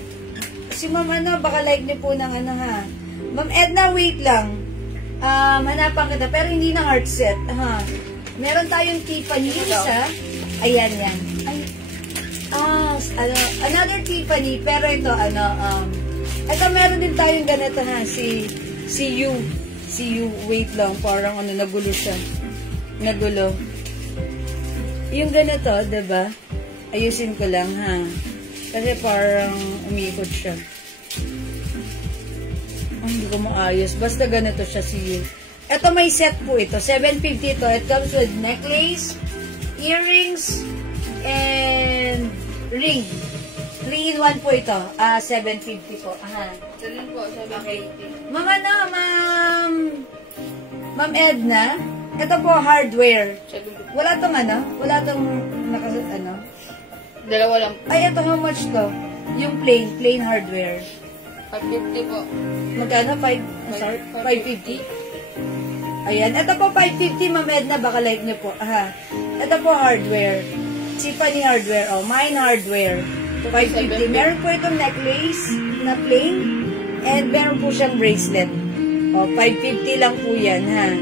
Si Ma'am baka like niyo po ng ha. Ma'am Edna, wait lang. Hanapan kita, pero hindi na heart set. Ha. Meron tayong Tiffany. Yung isa. Ayan, yan. Ay. Another Tiffany, pero ito, ito meron din tayong ganito ha. Si You. Wait lang. Parang nagulo siya. Nagulo. Yung ganito, diba? Ayusin ko lang, ha? Kasi parang umiikot siya. Hindi ko maayos. Basta ganito siya si You. Ito may set po ito. 750 ito. It comes with necklace, earrings, and ring. 3-in-1 po ito. 750 po. Aha. Ito rin po, 750. Ma'am Edna, ito po hardware. Wala tong Dalawa lang. Ay, ito how much to? Yung plain hardware. 550 po. Magkano? 550? Ayan. Ito po 550, Ma'am Edna. Baka like niyo po. Aha. Ito po hardware. Tiffany hardware. Mine hardware. 550. Meron po itong necklace na plain. And meron po siyang bracelet. 550 lang po yan, ha.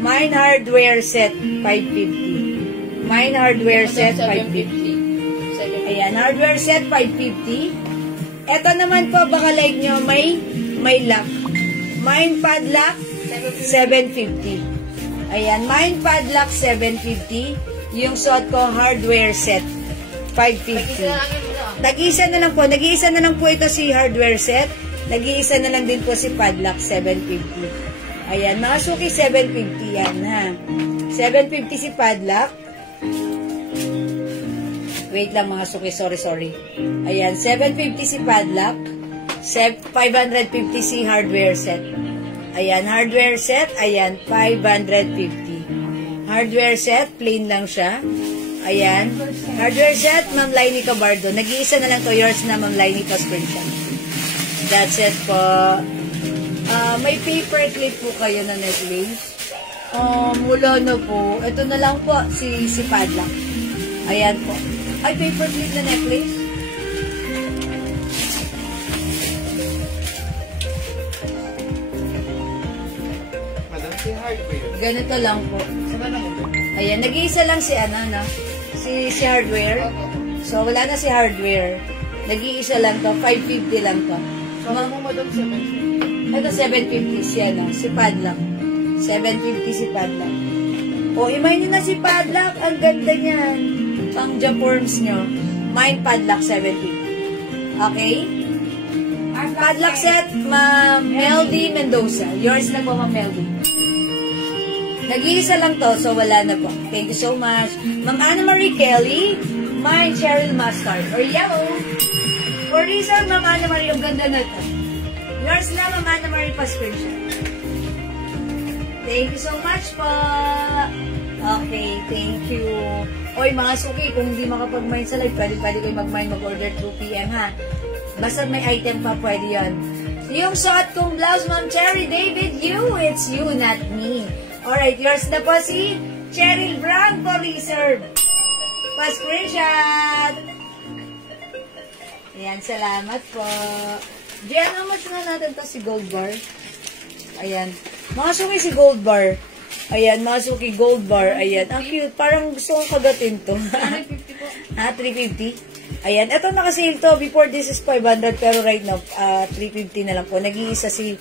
Mine hardware set, 550. Mine hardware set, 550. Ayan, hardware set, 550. Ito naman po, baka like nyo, may lock. Mine padlock, 750. Ayan, mine padlock, 750. Yung suot ko, hardware set, 550. Nag-iisa na lang po ito si hardware set. Nag-iisa na lang din po si padlock, 750. Ayan, mga suki, 750 yan, ha. 750 si padlock. Wait lang, mga suki, sorry. Ayan, 750 si padlock. 550 si hardware set. Ayan, hardware set. Ayan, 550. Hardware set, plain lang siya. Ayan. Hardware set, Ma'am Lainey Cabardo. Nag-iisa na lang to, yours na, Ma'am Lainey screenshot. That's it po. May paper clip po kayo na necklace. Wala na po. Ito na lang po, si padlock. Ayan po. Ay, paper clip na necklace. Madam, si hardware. Ganito lang po. Ayan, nag-iisa lang si si hardware. So, wala na si hardware. Nag-iisa lang to. 550 lang to. Sama mo, madam, 750. Ito, 750 siya, no? Si Padlock. 750 si Padlock. O, imay nyo na si Padlock. Ang ganda niyan. Pang Japorms nyo. Mine Padlock, 750. Okay? Padlock set, Ma'am Meldy Mendoza. Yours na po, Ma'am Meldy. Nag-iisa lang to, so wala na po. Thank you so much. Ma'am Anna Marie Kelly, mine Cheryl Mustard. Or yellow. For reason, Ma'am Anna Marie, ang ganda na to. Yours na, Ma'am Anna Marie, pa-screenshot. Thank you so much po. Okay, thank you. Oy, mga suki, kung hindi makapag-mine sa live, pwede kayo mag-mine, mag-order 2 p.m. ha. Basta may item pa, pwede yun. Yung suot kong blouse, Ma'am Cherry David, it's you, not me. Alright, yours na po si Cheryl Brown for reserve. Pa-screenshot. Ayan, salamat po. Diyan, how much na natin to si Gold Bar? Ayan. Mga suki si Gold Bar. Ayan, mga suki Gold Bar. Ayan, ang cute. Parang gusto kong kagatin to. 350 po. Ha, 350? Ayan, eto naka-sale to. Before this is 500, pero right now, 350 na lang po. Nag-iisa si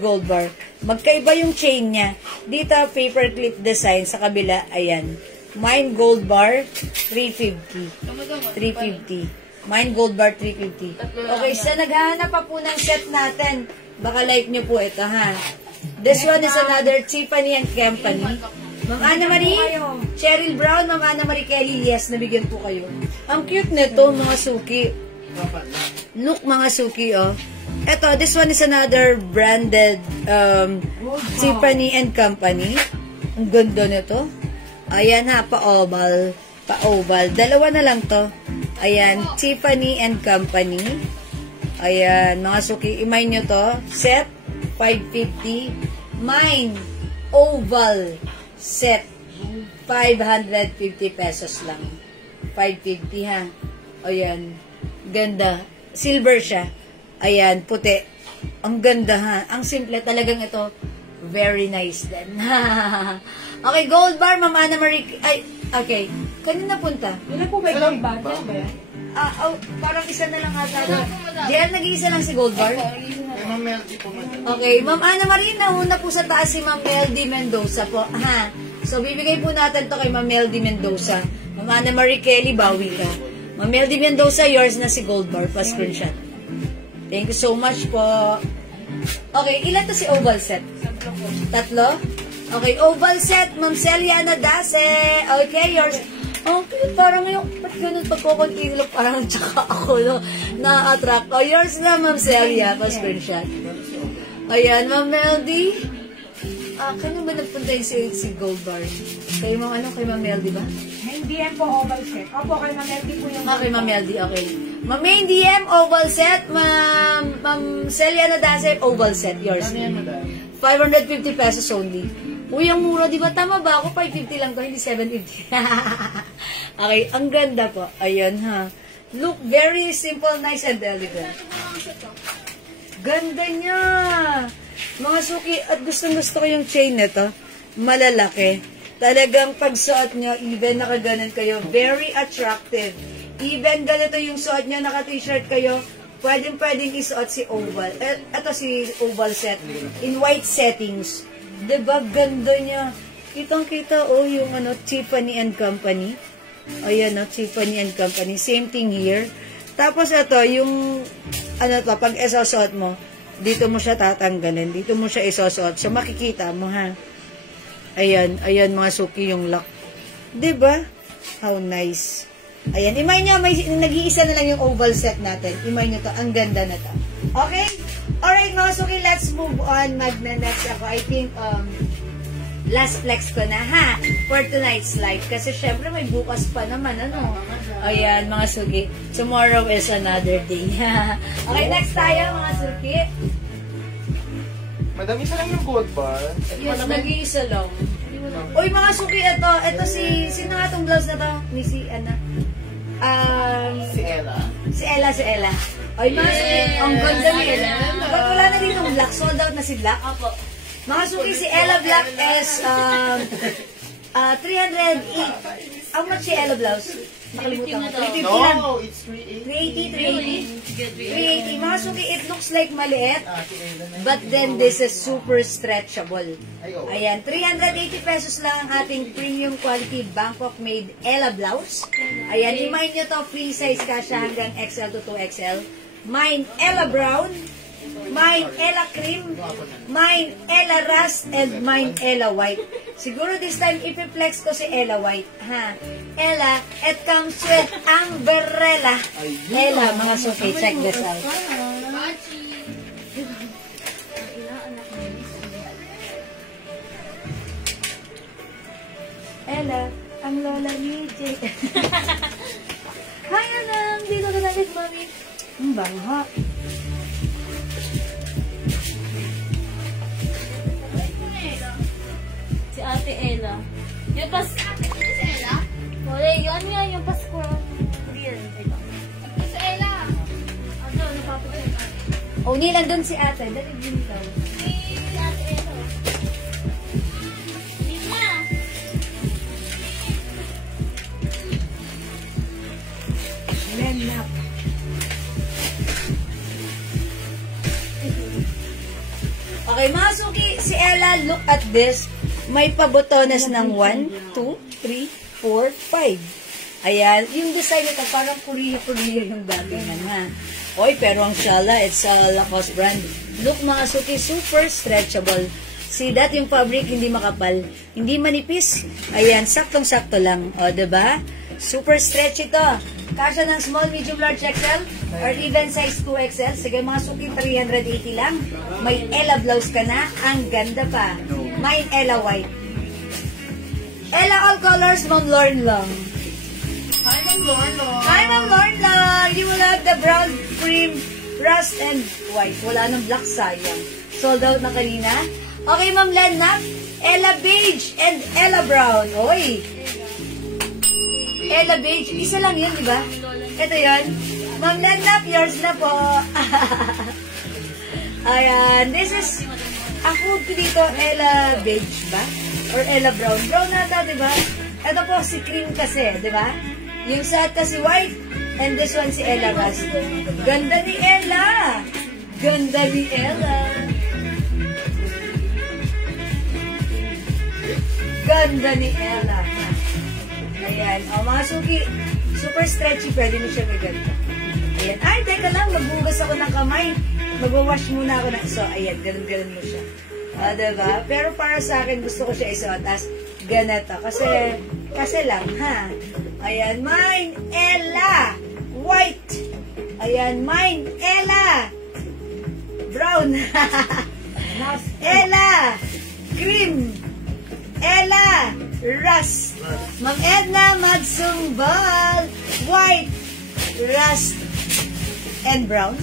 Gold Bar. Magkaiba yung chain niya. Dito, paperclip design. Sa kabila, ayan. Mine Gold Bar, 350. 350. Mine Gold Bar, 350. Okay, so naghahanap pa po ng set natin. Baka like nyo po ito, ha? This one is another Tiffany & Company. Ma'am Anna Marie, Cheryl Brown, Ma'am Anna Marie Kelly, yes, nabigyan po kayo. Ang cute nito, mga suki. Look, mga suki, oh. Ito, this one is another branded Tiffany & Company. Ang ganda nito. Ayan ha, pa-oval. Pa-oval. Dalawa na lang to. Ayan, Tiffany & Company. Ayan, mga suki, imay nyo to. Set, 550. Mine, oval set, 550 pesos lang. 550 ha. Ayan. Ganda. Silver siya. Ayan, puti. Ang ganda ha. Ang simple. Talagang ito, very nice din. Okay, Gold Bar, Ma'am Anna Marie. Ay, okay. Kanina punta? Ilan po ba yung bag? Yan ba yan? Parang isa na lang ata. Diyan, nag-iisa lang si Gold Bar. Ma'am Meldy po, madam. Okay, Ma'am Anna Marie, nauna po sa taas si Ma'am Meldy Mendoza po. Ha? So, bibigay po natin to kay Ma'am Meldy Mendoza. Ma'am Anna Marie Kelly, bawi ka. Ma'am Meldy Mendoza, yours na si Gold Bar. Pa-screenshot. Thank you so much po. Okay, ilan to si oval set? Tatlo? Okay, oval set, Ma'am Celiana Dase. Okay, yours. Oh, parang yung, ba't ganun pagkukuntilog, parang tsaka ako, no? Na-attract. Oh, yours na, Ma'am Celia. Pa-screenshot. Ayan, Ma'am Meldy. Kano ba nagpunta yung si Gold Bar? Kay Ma'am Meldy ba? Main DM po oval set. Opo, kay Ma'am Meldy po yung... Okay, Ma'am Meldy, okay. Ma'am Main DM, oval set. Ma'am Celia Nadase, oval set. Yours. Ano yan, madam? 550 pesos only. Uy, ang mura, di ba? Tama ba ako? 550 lang to, hindi 750. Okay, ang ganda po. Ayun, ha. Look, very simple, nice, and elegant. Ganda niya. Mga suki, at gustong-gusto ko yung chain nito. Malalaki. Talagang pagsuot nyo, even nakaganon kayo, very attractive. Even ganito yung suot nyo, naka-t-shirt kayo, pwedeng isuot si oval. Ito si oval set. In white settings. Diba, ganda niya. Kitang-kita, oh, yung Tiffany & Company. Ayan, Tiffany & Company. Same thing here. Tapos ito, yung, pag isasuot mo, dito mo siya tatanggalin. Dito mo siya isasuot. So, makikita mo, ha. Ayan, mga suki yung lock. Diba? How nice. Ayan, imay nyo, nag-iisa na lang yung oval set natin. Imay nyo to, ang ganda na to. Okay? Alright, mga suki, let's move on. Magna-next ako. I think, last flex ko na, ha? For tonight's live. Kasi, syempre, may bukas pa naman, ano? Ayan, mga suki. Tomorrow is another day. Okay, next tayo, mga suki. Madam, isa lang yung Gold Bar. Yes, nag-iisa lang. Uy, mga suki, ito sino nga itong blouse na to? Ni si, Si Ella. Si Ella. Ay, mga suki, ang ganda ni Ella. Ba't wala na dito Black? Sold out na si Black? Opo. Mga suki, si Ella Black is 308. How much si Ella blouse? Nakalimutan ko. 350 lang. No, it's 380. 380. Mga suki, it looks like maliit. But then this is super stretchable. Ayan, 380 pesos lang ang ating premium quality Bangkok made Ella blouse. Ayan, remind nyo to, free size kasha hanggang XL to 2XL. Mine Ella brown, mine Ella cream, mine Ella rust, and mine Ella white. Siguro this time ipiplex ko si Ella white, ha? Ella, it comes with umbrella. Ella, mga suki, check this out. Ella, ang lola ni Jay. Hi, Anang! Dito ka nalit, mami. Ang bangha. Si Ate Ella. Yung pas... Ate Ella? Wala, yung ano yan, yung Pasko. Hindi yan. Si Ella. Ano, napapagod. O, nilang si ate. Dali din ikaw. Si Ate Ella. Hindi na. Lenap. Okay, mga suki, si Ella, look at this. May pabotones ng 1, 2, 3, 4, 5. Ayan, yung design nito parang Korea yung datingan, ha. Oy, pero ang shala, it's a Lacoste brand. Look, mga suki, super stretchable. See that? Yung fabric, hindi makapal. Hindi manipis. Ayan, saktong-sakto lang. O, diba? Super stretchy to. Kasya ng small, medium, large XL or even size 2XL. Sige, mga suki, 380 lang. May Ella blouse ka na. Ang ganda pa. May Ella white. Ella all colors, Ma'am Lorne lang. Hi, Ma'am Lorne. Hi, Ma'am Lorne lang. You will have the brown, cream, rust, and white. Wala nang black, sayang. Sold out na kanina. Okay, Ma'am Lena. Ella beige and Ella brown. Oy! Ella beige. Isa lang yun, di ba? Ito yun. Ma'am Lena, yours na po. Ayan. This is, ang food ko dito, Ella beige ba? Or Ella brown. Brown nata, di ba? Ito po, si cream kasi, di ba? Yung sa kasi white. And this one, si Ella rust. Ganda ni Ella. Ganda ni Ella. Ganda ni Ella. Ayan. O, mga suki, super stretchy. Pwede mo siya maganda. Ayan. Ay, teka lang. Magbugas ako ng kamay. Magwawash muna ako na. So, ayan. Ganun-ganun mo siya. Diba? Pero para sa akin, gusto ko siya isuot. Tapos, ganito. Kasi lang, ha? Ayan. Mine, Ella. White. Ayan. Mine, Ella. Brown. Ella. Cream. Ella, rust. Ma'am Edna, magsumbal. White, rust, and brown.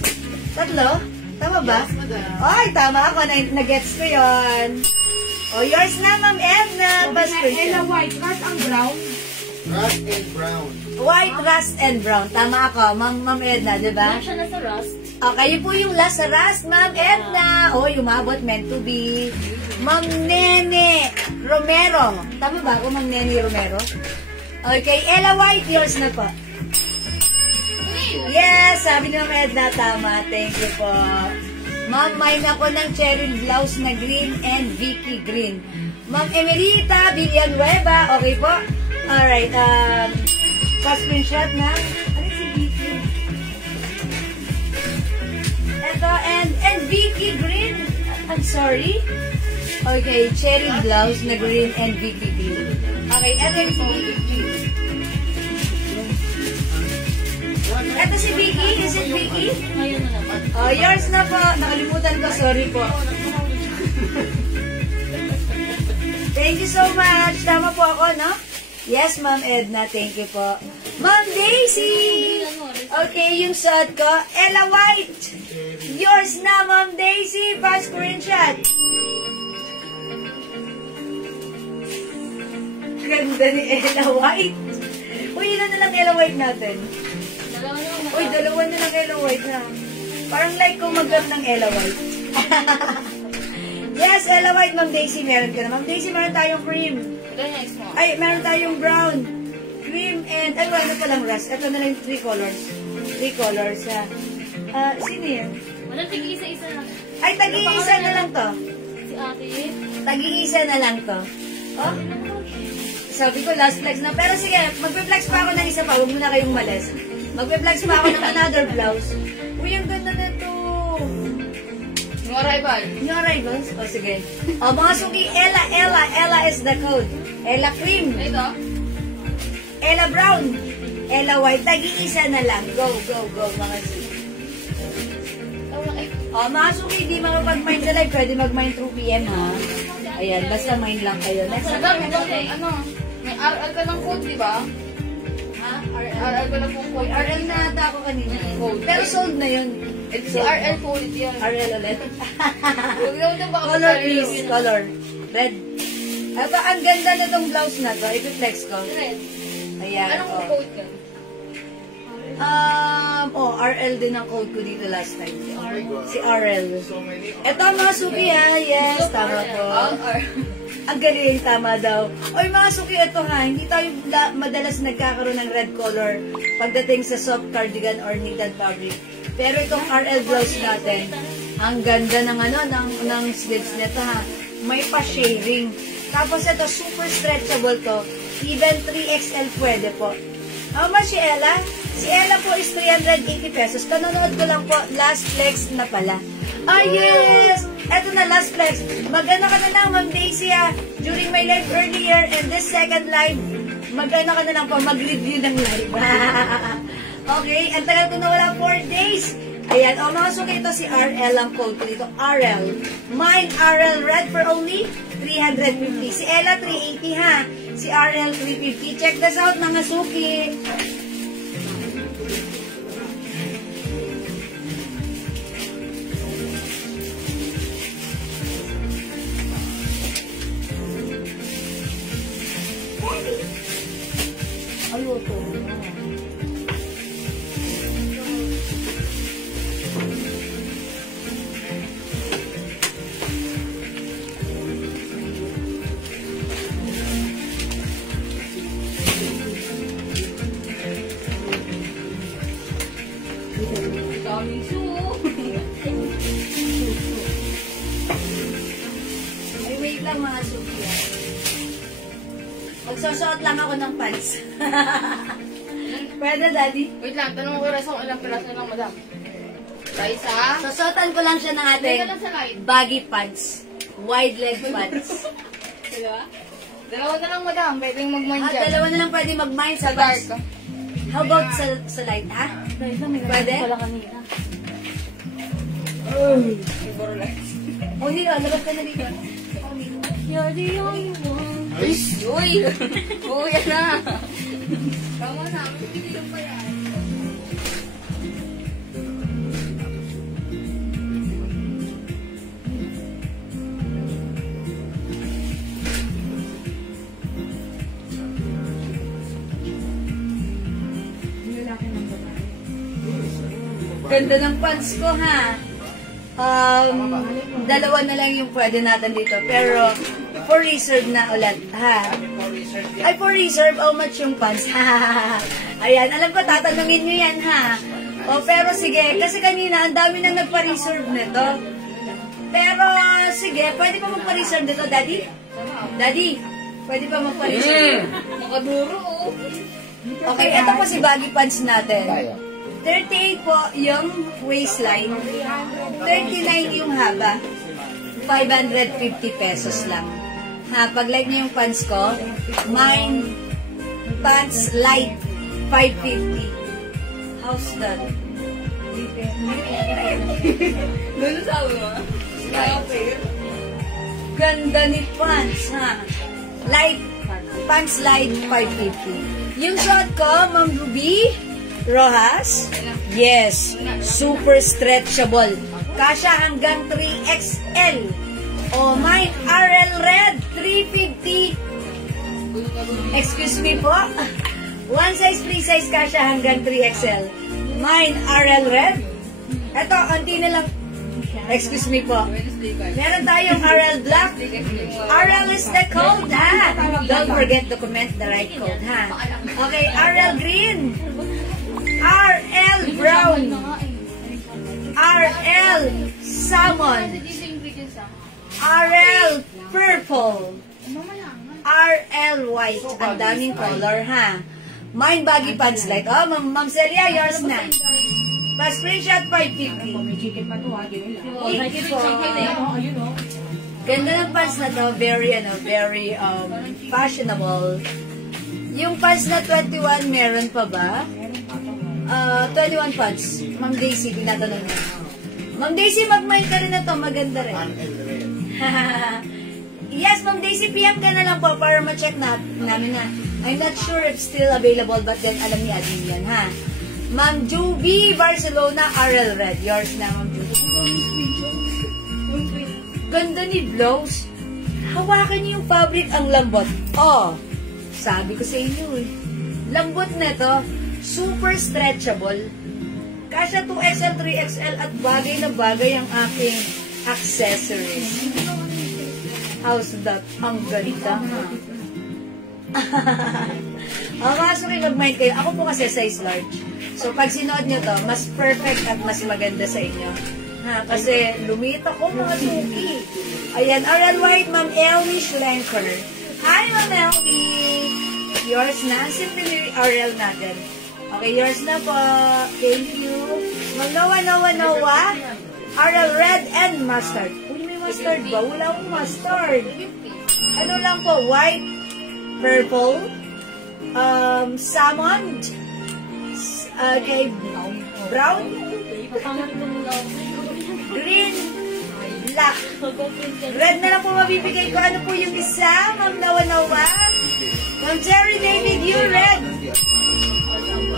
Tatlo? Tama ba? Yes, madam. Ay, tama ako. Nag-gets ko yun. O, yours na, Ma'am Edna. Ella white, rust ang brown. Rust and brown. White, rust, and brown. Tama ako, Ma'am Edna, di ba? Wala siya na sa Rust. Okay, yun po yung last sa rust, Ma'am Edna. O, umabot, meant to be. Ma'am Nene Romero. Tama ba ako, Ma'am Nene Romero? Okay, Ella White, yours na po. Yes, sabi ni Ma'am Edna, tama. Thank you po. Ma'am, mine ako ng cherry blouse na green and Vicky green. Ma'am Emerita Villanueva, okay po? Alright, pa-screenshot na. Ano si Vicky? Ito, and Vicky green. I'm sorry. Okay, cherry blouse na green and Vicky green. Okay, ito yung si Vicky. Ito si Vicky. Is it Vicky? Ngayon na naman. Oh, yours na po. Nakalimutan ko. Sorry po. Thank you so much. Tama po ako, no? Yes, Ma'am Edna. Thank you po. Ma'am Daisy! Okay, yung suot ko. Ella White! Yours na, Ma'am Daisy. Pass screenshot. Ganda ni Ella White. Uy, ilan na lang Ella White natin? Dalawa na lang. Uy, dalawa na lang Ella White na. Parang like kung mag-up ng Ella White. Yes, Ella White, Ma'am Daisy, meron ka na. Ma'am Daisy, meron tayong cream. Ilan yung X mo? Ay, meron tayong brown, cream, and, ay, wala na palang rust. Ito na lang yung 3 colors. 3 colors, ha. Sino yan? Wala, tig-isa-isa lang. Ay, tagi-isa na lang to. Si ate. Tagi-isa na lang to. Oh, sabi ko, last flex na. Pero sige, magpe-flex pa ako ng isa pa. Huwag mo na kayong malas. Magpe-flex pa ako ng another blouse. Uy, ang ganda na to. Yung arrival. Yung arrivals? O, sige. O, mga suki, Ella. Ella is the code. Ella cream. Ito? Ella brown. Ella white. Tagi-isa na lang. Go, mga suki. O, mga suki, di makapag-mind na live. Pwede mag-mind through PM, ha? Ayan, basta mind lang kayo. Next Sabi, ano? May RL ka ng code, di ba? Ha? RL ka ng code. RL na ata ako kanina. Pero sold na yun. Ito si RL code yan. RL ulit. Huwag daw ito baka Color please, color. Red. Ito, ang ganda na tong blouse na to. I-flex ko. Red. Ayan. Anong code ka? RL din ang code ko dito last time. Si RL. Ito mga suki ha. Yes, tama po. Ang galing, tama daw. Oy mga suki, ito ha. Hindi tayo madalas nagkakaroon ng red color pagdating sa soft cardigan or knitted fabric. Pero itong RL blouse natin, ang ganda ng ng sleeves nito ha. May pa-shading. Tapos ito, super stretchable to. Even 3XL pwede po. How much si Ella? Si Ella po is 380 pesos. Kanonood ko lang po, last flex na pala. Ah, yes! Eto na, last flex. Magana ka na lang, Ma'am Daisy ha. During my live earlier and this second live, magana ka na lang po, mag-review ng live. Okay, ang tagal ko na wala 4 days. Ayan, mga suki, ito si RL ang code ko dito. RL. Mine, RL red for only 350. Si Ella, 380 ha. Si RL, 350. Check this out, mga suki. Ano to? Daming Ay, wait lang mga suki. Magsusuot lang ako ng pants. Pwede, Daddy? Wait lang, tanong ko rin sa ilang piraso lang, madam. Isa. Susuotan ko lang siya ng ating Dalawa lang sa light. baggy pants. Wide leg pants. Dalawa? Dalawa na lang, madam. Pwedeng mag-mind dyan. Dalawa na lang pwede mag-mind sa Dark. pants. How about sa light, ha? Pwede? Wala kanina. Siguro light. O, hindi, labas ka na dito. You're the only one. Uy! Uy, yan na. Tama na. Hindi lang pa yan. Ganda ng pants ko, ha? Dalawa na lang yung pwede natin dito. Pero, for reserve na ulit, ha? Ay, for reserve, how much yung pants? Ayan, alam ko, tatanungin nyo yan, ha? O, pero sige, kasi kanina, ang dami nang nagpa-reserve nito. Pero, sige, pwede pa magpa-reserve nito, Daddy? Daddy, pwede pa magpa-reserve? Makaduro, oh. Okay, ito po si baggy pants natin. 38 po yung waistline. 39 yung haba. 550 pesos lang. Ha, pag like niyo yung pants ko, mine pants light 550. How's that? Doon sa ulo. Ganda ni pants, ha? Light, pants light 550. Yung shot ko, Ma'am Ruby Rojas, yes, super stretchable. Kasha hanggang 3XL. O, mine RL Red 350. Excuse me po. One size, free size kasha hanggang 3XL. Mine RL Red. Ito, onti na lang. Excuse me po. Meron tayong RL Black. RL is the code, ha? Don't forget to comment the right code, ha? Okay, RL Green. RL Brown. RL Salmon. RL Purple. RL White. Ang daming color, ha? Mine baggy pants like. Oh, Ma'am Celia, yours na. Pa-screenshot 550. May chicken pa to ha, Joel. Thank you po. Ayun o. Ganda ng pants na to. Very, fashionable. Yung pants na 21, meron pa ba? 21 pants. Ma'am Daisy, tinatanong niya. Ma'am Daisy, mag-mind ka rin na to. Maganda rin. Yes, Ma'am Daisy, PM ka na lang po para ma-check namin na. I'm not sure if still available, but then alam niya din yan, ha? Ma'am Juby, Barcelona, RL Red. Yours na, Ma'am Juby. Ganda ni blouse. Hawakan niyo yung fabric, ang lambot. Oh, sabi ko sa inyo eh. Lambot na to. Super stretchable. Kasya 2XL, 3XL at bagay na bagay ang aking accessories. How's that? Ang ganda, ha? Sorry, mag-mind kayo. Ako po kasi size large. So, pag sinuot nyo to, mas perfect at mas maganda sa inyo. Ha? Kasi, lumit ako mga suki. Ayan, RL White, Ma'am Elmi Schlenker. Hi, Ma'am Elmi! Yours na. Simply RL natin. Okay, yours na po. Thank you. Ma'am Noah. RL Red and Mustard. Uy, may mustard ba? Wala akong mustard. Ano lang po? White, purple, salmon, okay, brown, green, black. Red na lang po mabibigay ko. Ano po yung isa? Ma'am Nawa. Ma'am Jerry David, you red.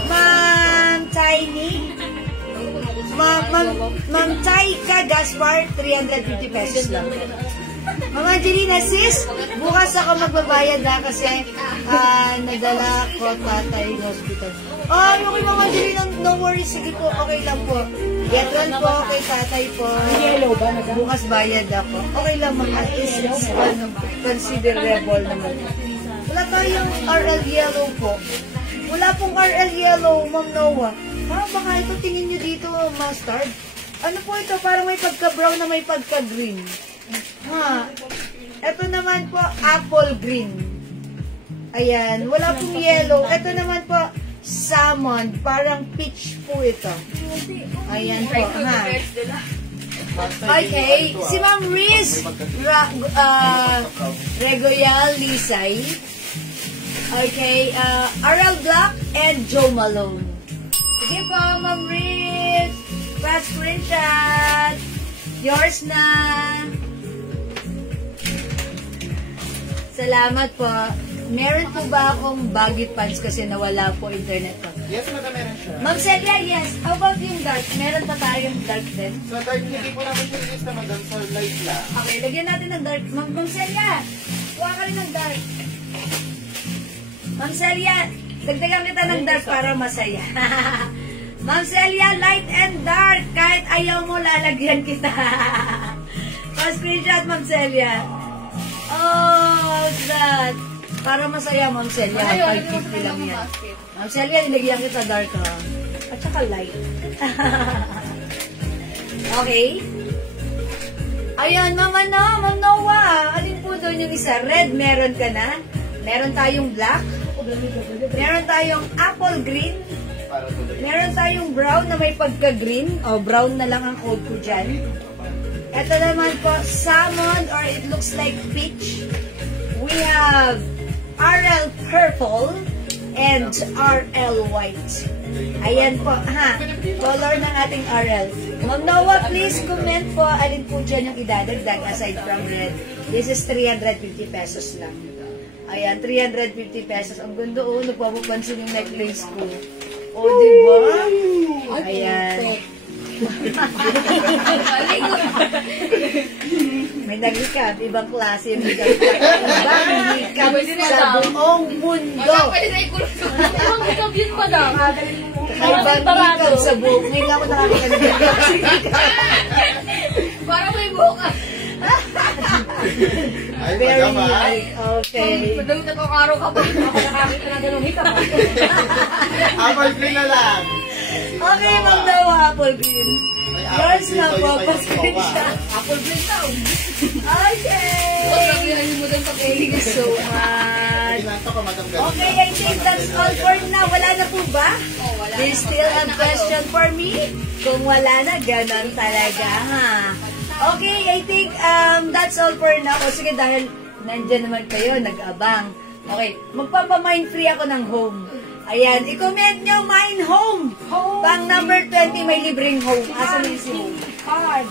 Ma'am Tiny. Ma'am Taika Gaspar, 350 pesos lang. Ma'am Angelina, sis, bukas ako magbabayad na kasi nadala ko tatay hospital. Okay, Ma'am Angelina, no worries. Sige po, okay lang po. Get well po kay tatay po. Yellow ba? Bukas bayad ako. Okay lang, Ma'am. At least it's considerable naman. Wala tayong RL Yellow po. Wala pong RL Yellow, Ma'am Noah. Baka ito, tingin nyo dito, mustard. Ano po ito? Parang may pagka-brown na may pagka-green. Ha. Ito naman po, apple green. Ayan. Wala pong yellow. Ito naman po, salmon. Parang peach po ito. Ayan po. Ha. Okay. Si Ma'am Riz Regoyal Lisay. Okay. RL Black and Joe Malone. Sige po, Ma'am Riz. Fast screenshot. Yours na. Salamat po. Meron po ba akong baggy pants kasi nawala po internet ko? Yes, madam, meron siya. Ma'am Celia, yes. How about yung dark? Meron pa tayong dark din? So, dark, hindi po namin siya list na madam, so light lang. Okay, lagyan natin ng dark. Ma'am Celia, kuha ka rin ng dark. Ma'am Celia, dagdagan kita ng dark para masaya. Ma'am Celia, light and dark. Kahit ayaw mo, lalagyan kita. Pa-screenshot, Ma'am Celia. Oh, that. Para masaya, Ma'am Celia. 550 lang yan. Ma'am Celia, nilagyan kita dark, ha? At saka light. Okay. Ayun, Ma'am Noah. Alin po doon yung isa? Red, meron ka na. Meron tayong black. Meron tayong apple green. Meron tayong brown na may pagka-green. O, brown na lang ang code ko dyan. Ito naman po, salmon or it looks like peach. We have RL purple and RL white. Ayan po, ha. Color ng ating RL. Ma'am Noah, please comment po alin po dyan yung idadagdag aside from red. This is 350 pesos lang. Ayan, 350 pesos. Ang ganda, oh. Nagpapapansin yung necklace ko. O, diba? Ayan. May nag-recap. Ibang klase yung recap. Ibang recap sa buong mundo. Ibang recap yun pa daw. Ibang recap sa buong. Ngayon lang ako nakakita ng recap. Para may buka. Ay, Very madam ha? okay. Madami nakakaro ka pa. Ako nakakita na ganun hika pa. Apple green na lang. Okay, Ma'am Dawa, apple green. Ay, Yours apple na green po, to, yung pa-screenshot. Apple green daw. Okay! Thank you so much. Kinanto ko, madam. Okay, I think that's all for now. Wala na po ba? Wala. Do you still have question for me? Kung wala na, ganon talaga, ha? Okay, I think that's all for now. O sige, dahil nandyan naman kayo, nag-abang. Okay, magpapamind free ako ng home. Ayan, i-comment nyo, mine home. Pang number 20, may libreng home. Asan yung si home?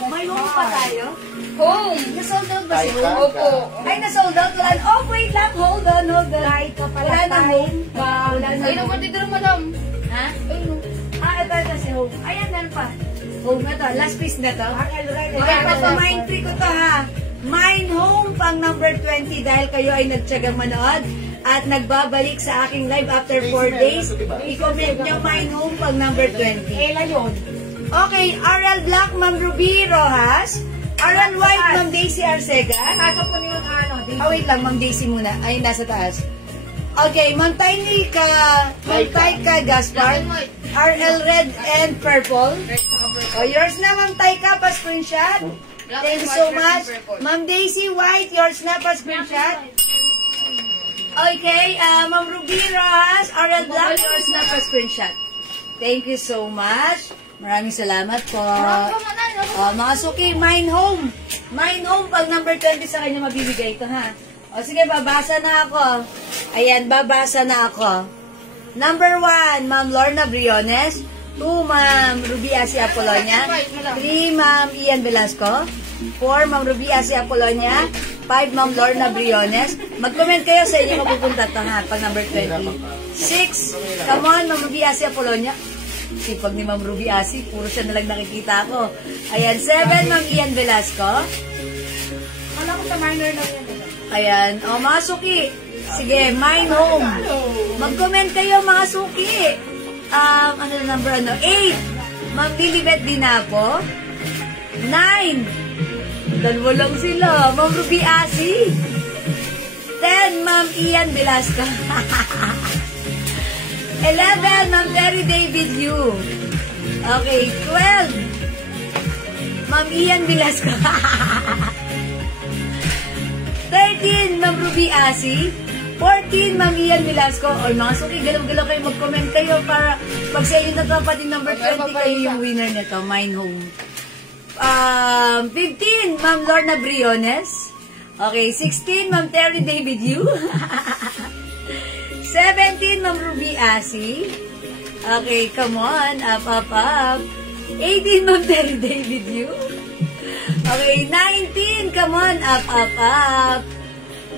May home pa tayo? Home. Nasold out ba si Ay, home? Opo. Ay, nasold out. Wala. Oh, wait lang. Hold on, hold on. Wala na home. Wala na Ay, naman home. dito madam. Ha? Ito si home. Ayan, meron pa. Home na to. Last piece na to. Okay, papamind free ko to ha. Mine home pang number 20 dahil kayo ay nagtsagang manood at nagbabalik sa aking live after 4 days. I-comment nyo mine home pang number 20. Ela yun. Okay, Aral Black, Ma'am Ruby Rojas. Aral White, Ma'am Daisy Arcega. Nasa po niyo ano. Wait lang, Ma'am Daisy muna. Ayun, nasa taas. Okay, Ma'am Taika Gaspar. RL Red and Purple. Oh, yours na, Ma'am Taika, pa-screenshot. Thank you so much. Ma'am Daisy White, yours na, pa-screenshot. Okay, Ma'am Ruby Rojas, RL Black, yours na, pa-screenshot. Thank you so much. Maraming salamat po. Mga suki, mine home. Mine home, pag number 20 sa kanya mabibigay ito, ha? O sige, babasa na ako. Ayan, babasa na ako. Number 1, Ma'am Lorna Briones. 2, Ma'am Ruby Asi Apolonia. 3, Ma'am Ian Velasco. 4, Ma'am Ruby Asi Apolonia. 5, Ma'am Lorna Briones. Mag-comment kayo sa inyo mapupunta ito, ha? Pag number 20. 6, come on, Ma'am Ruby Asi Apolonia. Sipag ni Ma'am Ruby Asi, puro siya nalang nakikita ko. Ayan, 7, Ma'am Ian Velasco. Kala ko sa minor lang yan. Ayan, o mga suki. Sige, mine home. Mag-comment kayo mga suki. Ano na number ano? 8, Ma'am Lilibet Dinapo. 9, dalawa lang sila, Ma'am Ruby Asi. 10, Ma'am Ian Velasco. 11, Ma'am Terry David Yu. Okay, 12, Ma'am Ian Velasco. 13, Ma'am Ruby Asi. 14, Ma'am Ian Velasco. O, mga suki, galaw-galaw kayo, mag-comment kayo para pag sa inyo na ito, pati number 20 kayo yung winner nito, mine home. 15, Ma'am Lorna Briones. Okay, 16, Ma'am Terry David Yu. 17, Ma'am Ruby Asi. Okay, come on. Up, up, up. 18, Ma'am Terry David Yu. Okay, 19. Come on. Up, up, up.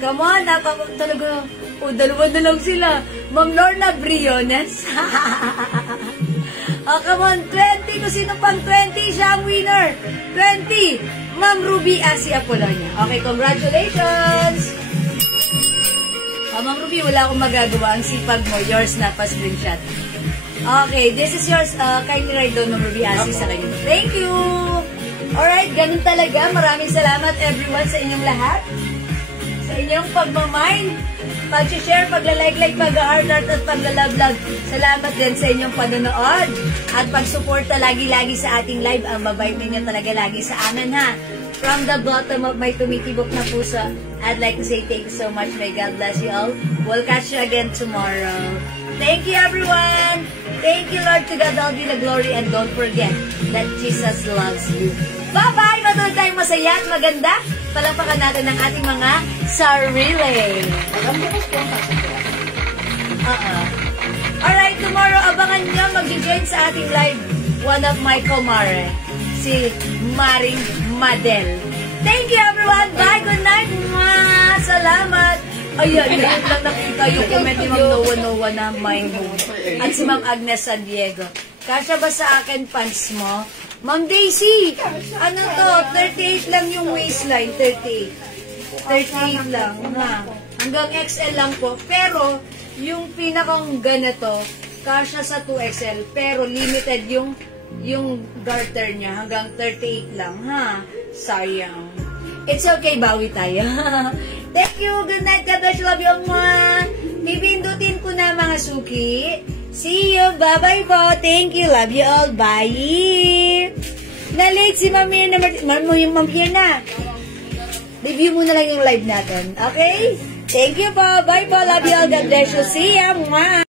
Come on. Up, up, up. Talaga. O, dalawa na lang sila. Ma'am Lorna Briones. Oh, come on. 20. Kung sino pang 20, siya ang winner. 20. Ma'am Ruby Asi Apolonia. Okay, congratulations. Ma'am Ruby, wala akong magagawa. Ang sipag mo, yours na, pa-screenshot. Okay, this is yours. Kindly write down, Ma'am Ruby Asi sa kanya. Thank you! Alright, ganun talaga. Maraming salamat everyone sa inyong lahat. Sa inyong pagmamind, pag-share, pagla-like, pag-heart-heart at pagla-love-love. Salamat din sa inyong panonood at pag-suporta lagi-lagi sa ating live. Ang mabait ninyo talaga lagi sa amin, ha? From the bottom of my tumitibok na puso, I'd like to say thank you so much. May God bless you all. We'll catch you again tomorrow. Thank you, everyone. Thank you, Lord. To God all be the glory. And don't forget that Jesus loves you. Bye-bye! Matuloy tayong masaya at maganda. Palampakan natin ang ating mga sarili. Alright, tomorrow, abangan nyo mag-join sa ating live. One of my kumare, si Maring Madel. Thank you, everyone. Bye. Good night. Mwah! Salamat. Ayan, ngayon lang nakita yung comment ni Ma'am Noah na my home. At si Ma'am Agnes San Diego. Kasya ba sa akin pants mo? Ma'am Daisy, ano to? 38 lang yung waistline. 38. 38 lang. Ha? Hanggang XL lang po. Pero, yung pinakang ganito, kasya sa 2XL. Pero, limited yung garter niya hanggang 38 lang. Ha? Sayang. It's okay, bawi tayo. Thank you. Good night. God bless you. Love you, mga. Bibindutin ko na, mga suki. See you. Bye-bye po. Thank you. Love you all. Bye. Na-late si Ma'am Mir na. Ma'am Mir na. Review mo na lang yung live natin. Okay? Thank you po. Bye po. Love you all. God bless you. See ya. Mwah.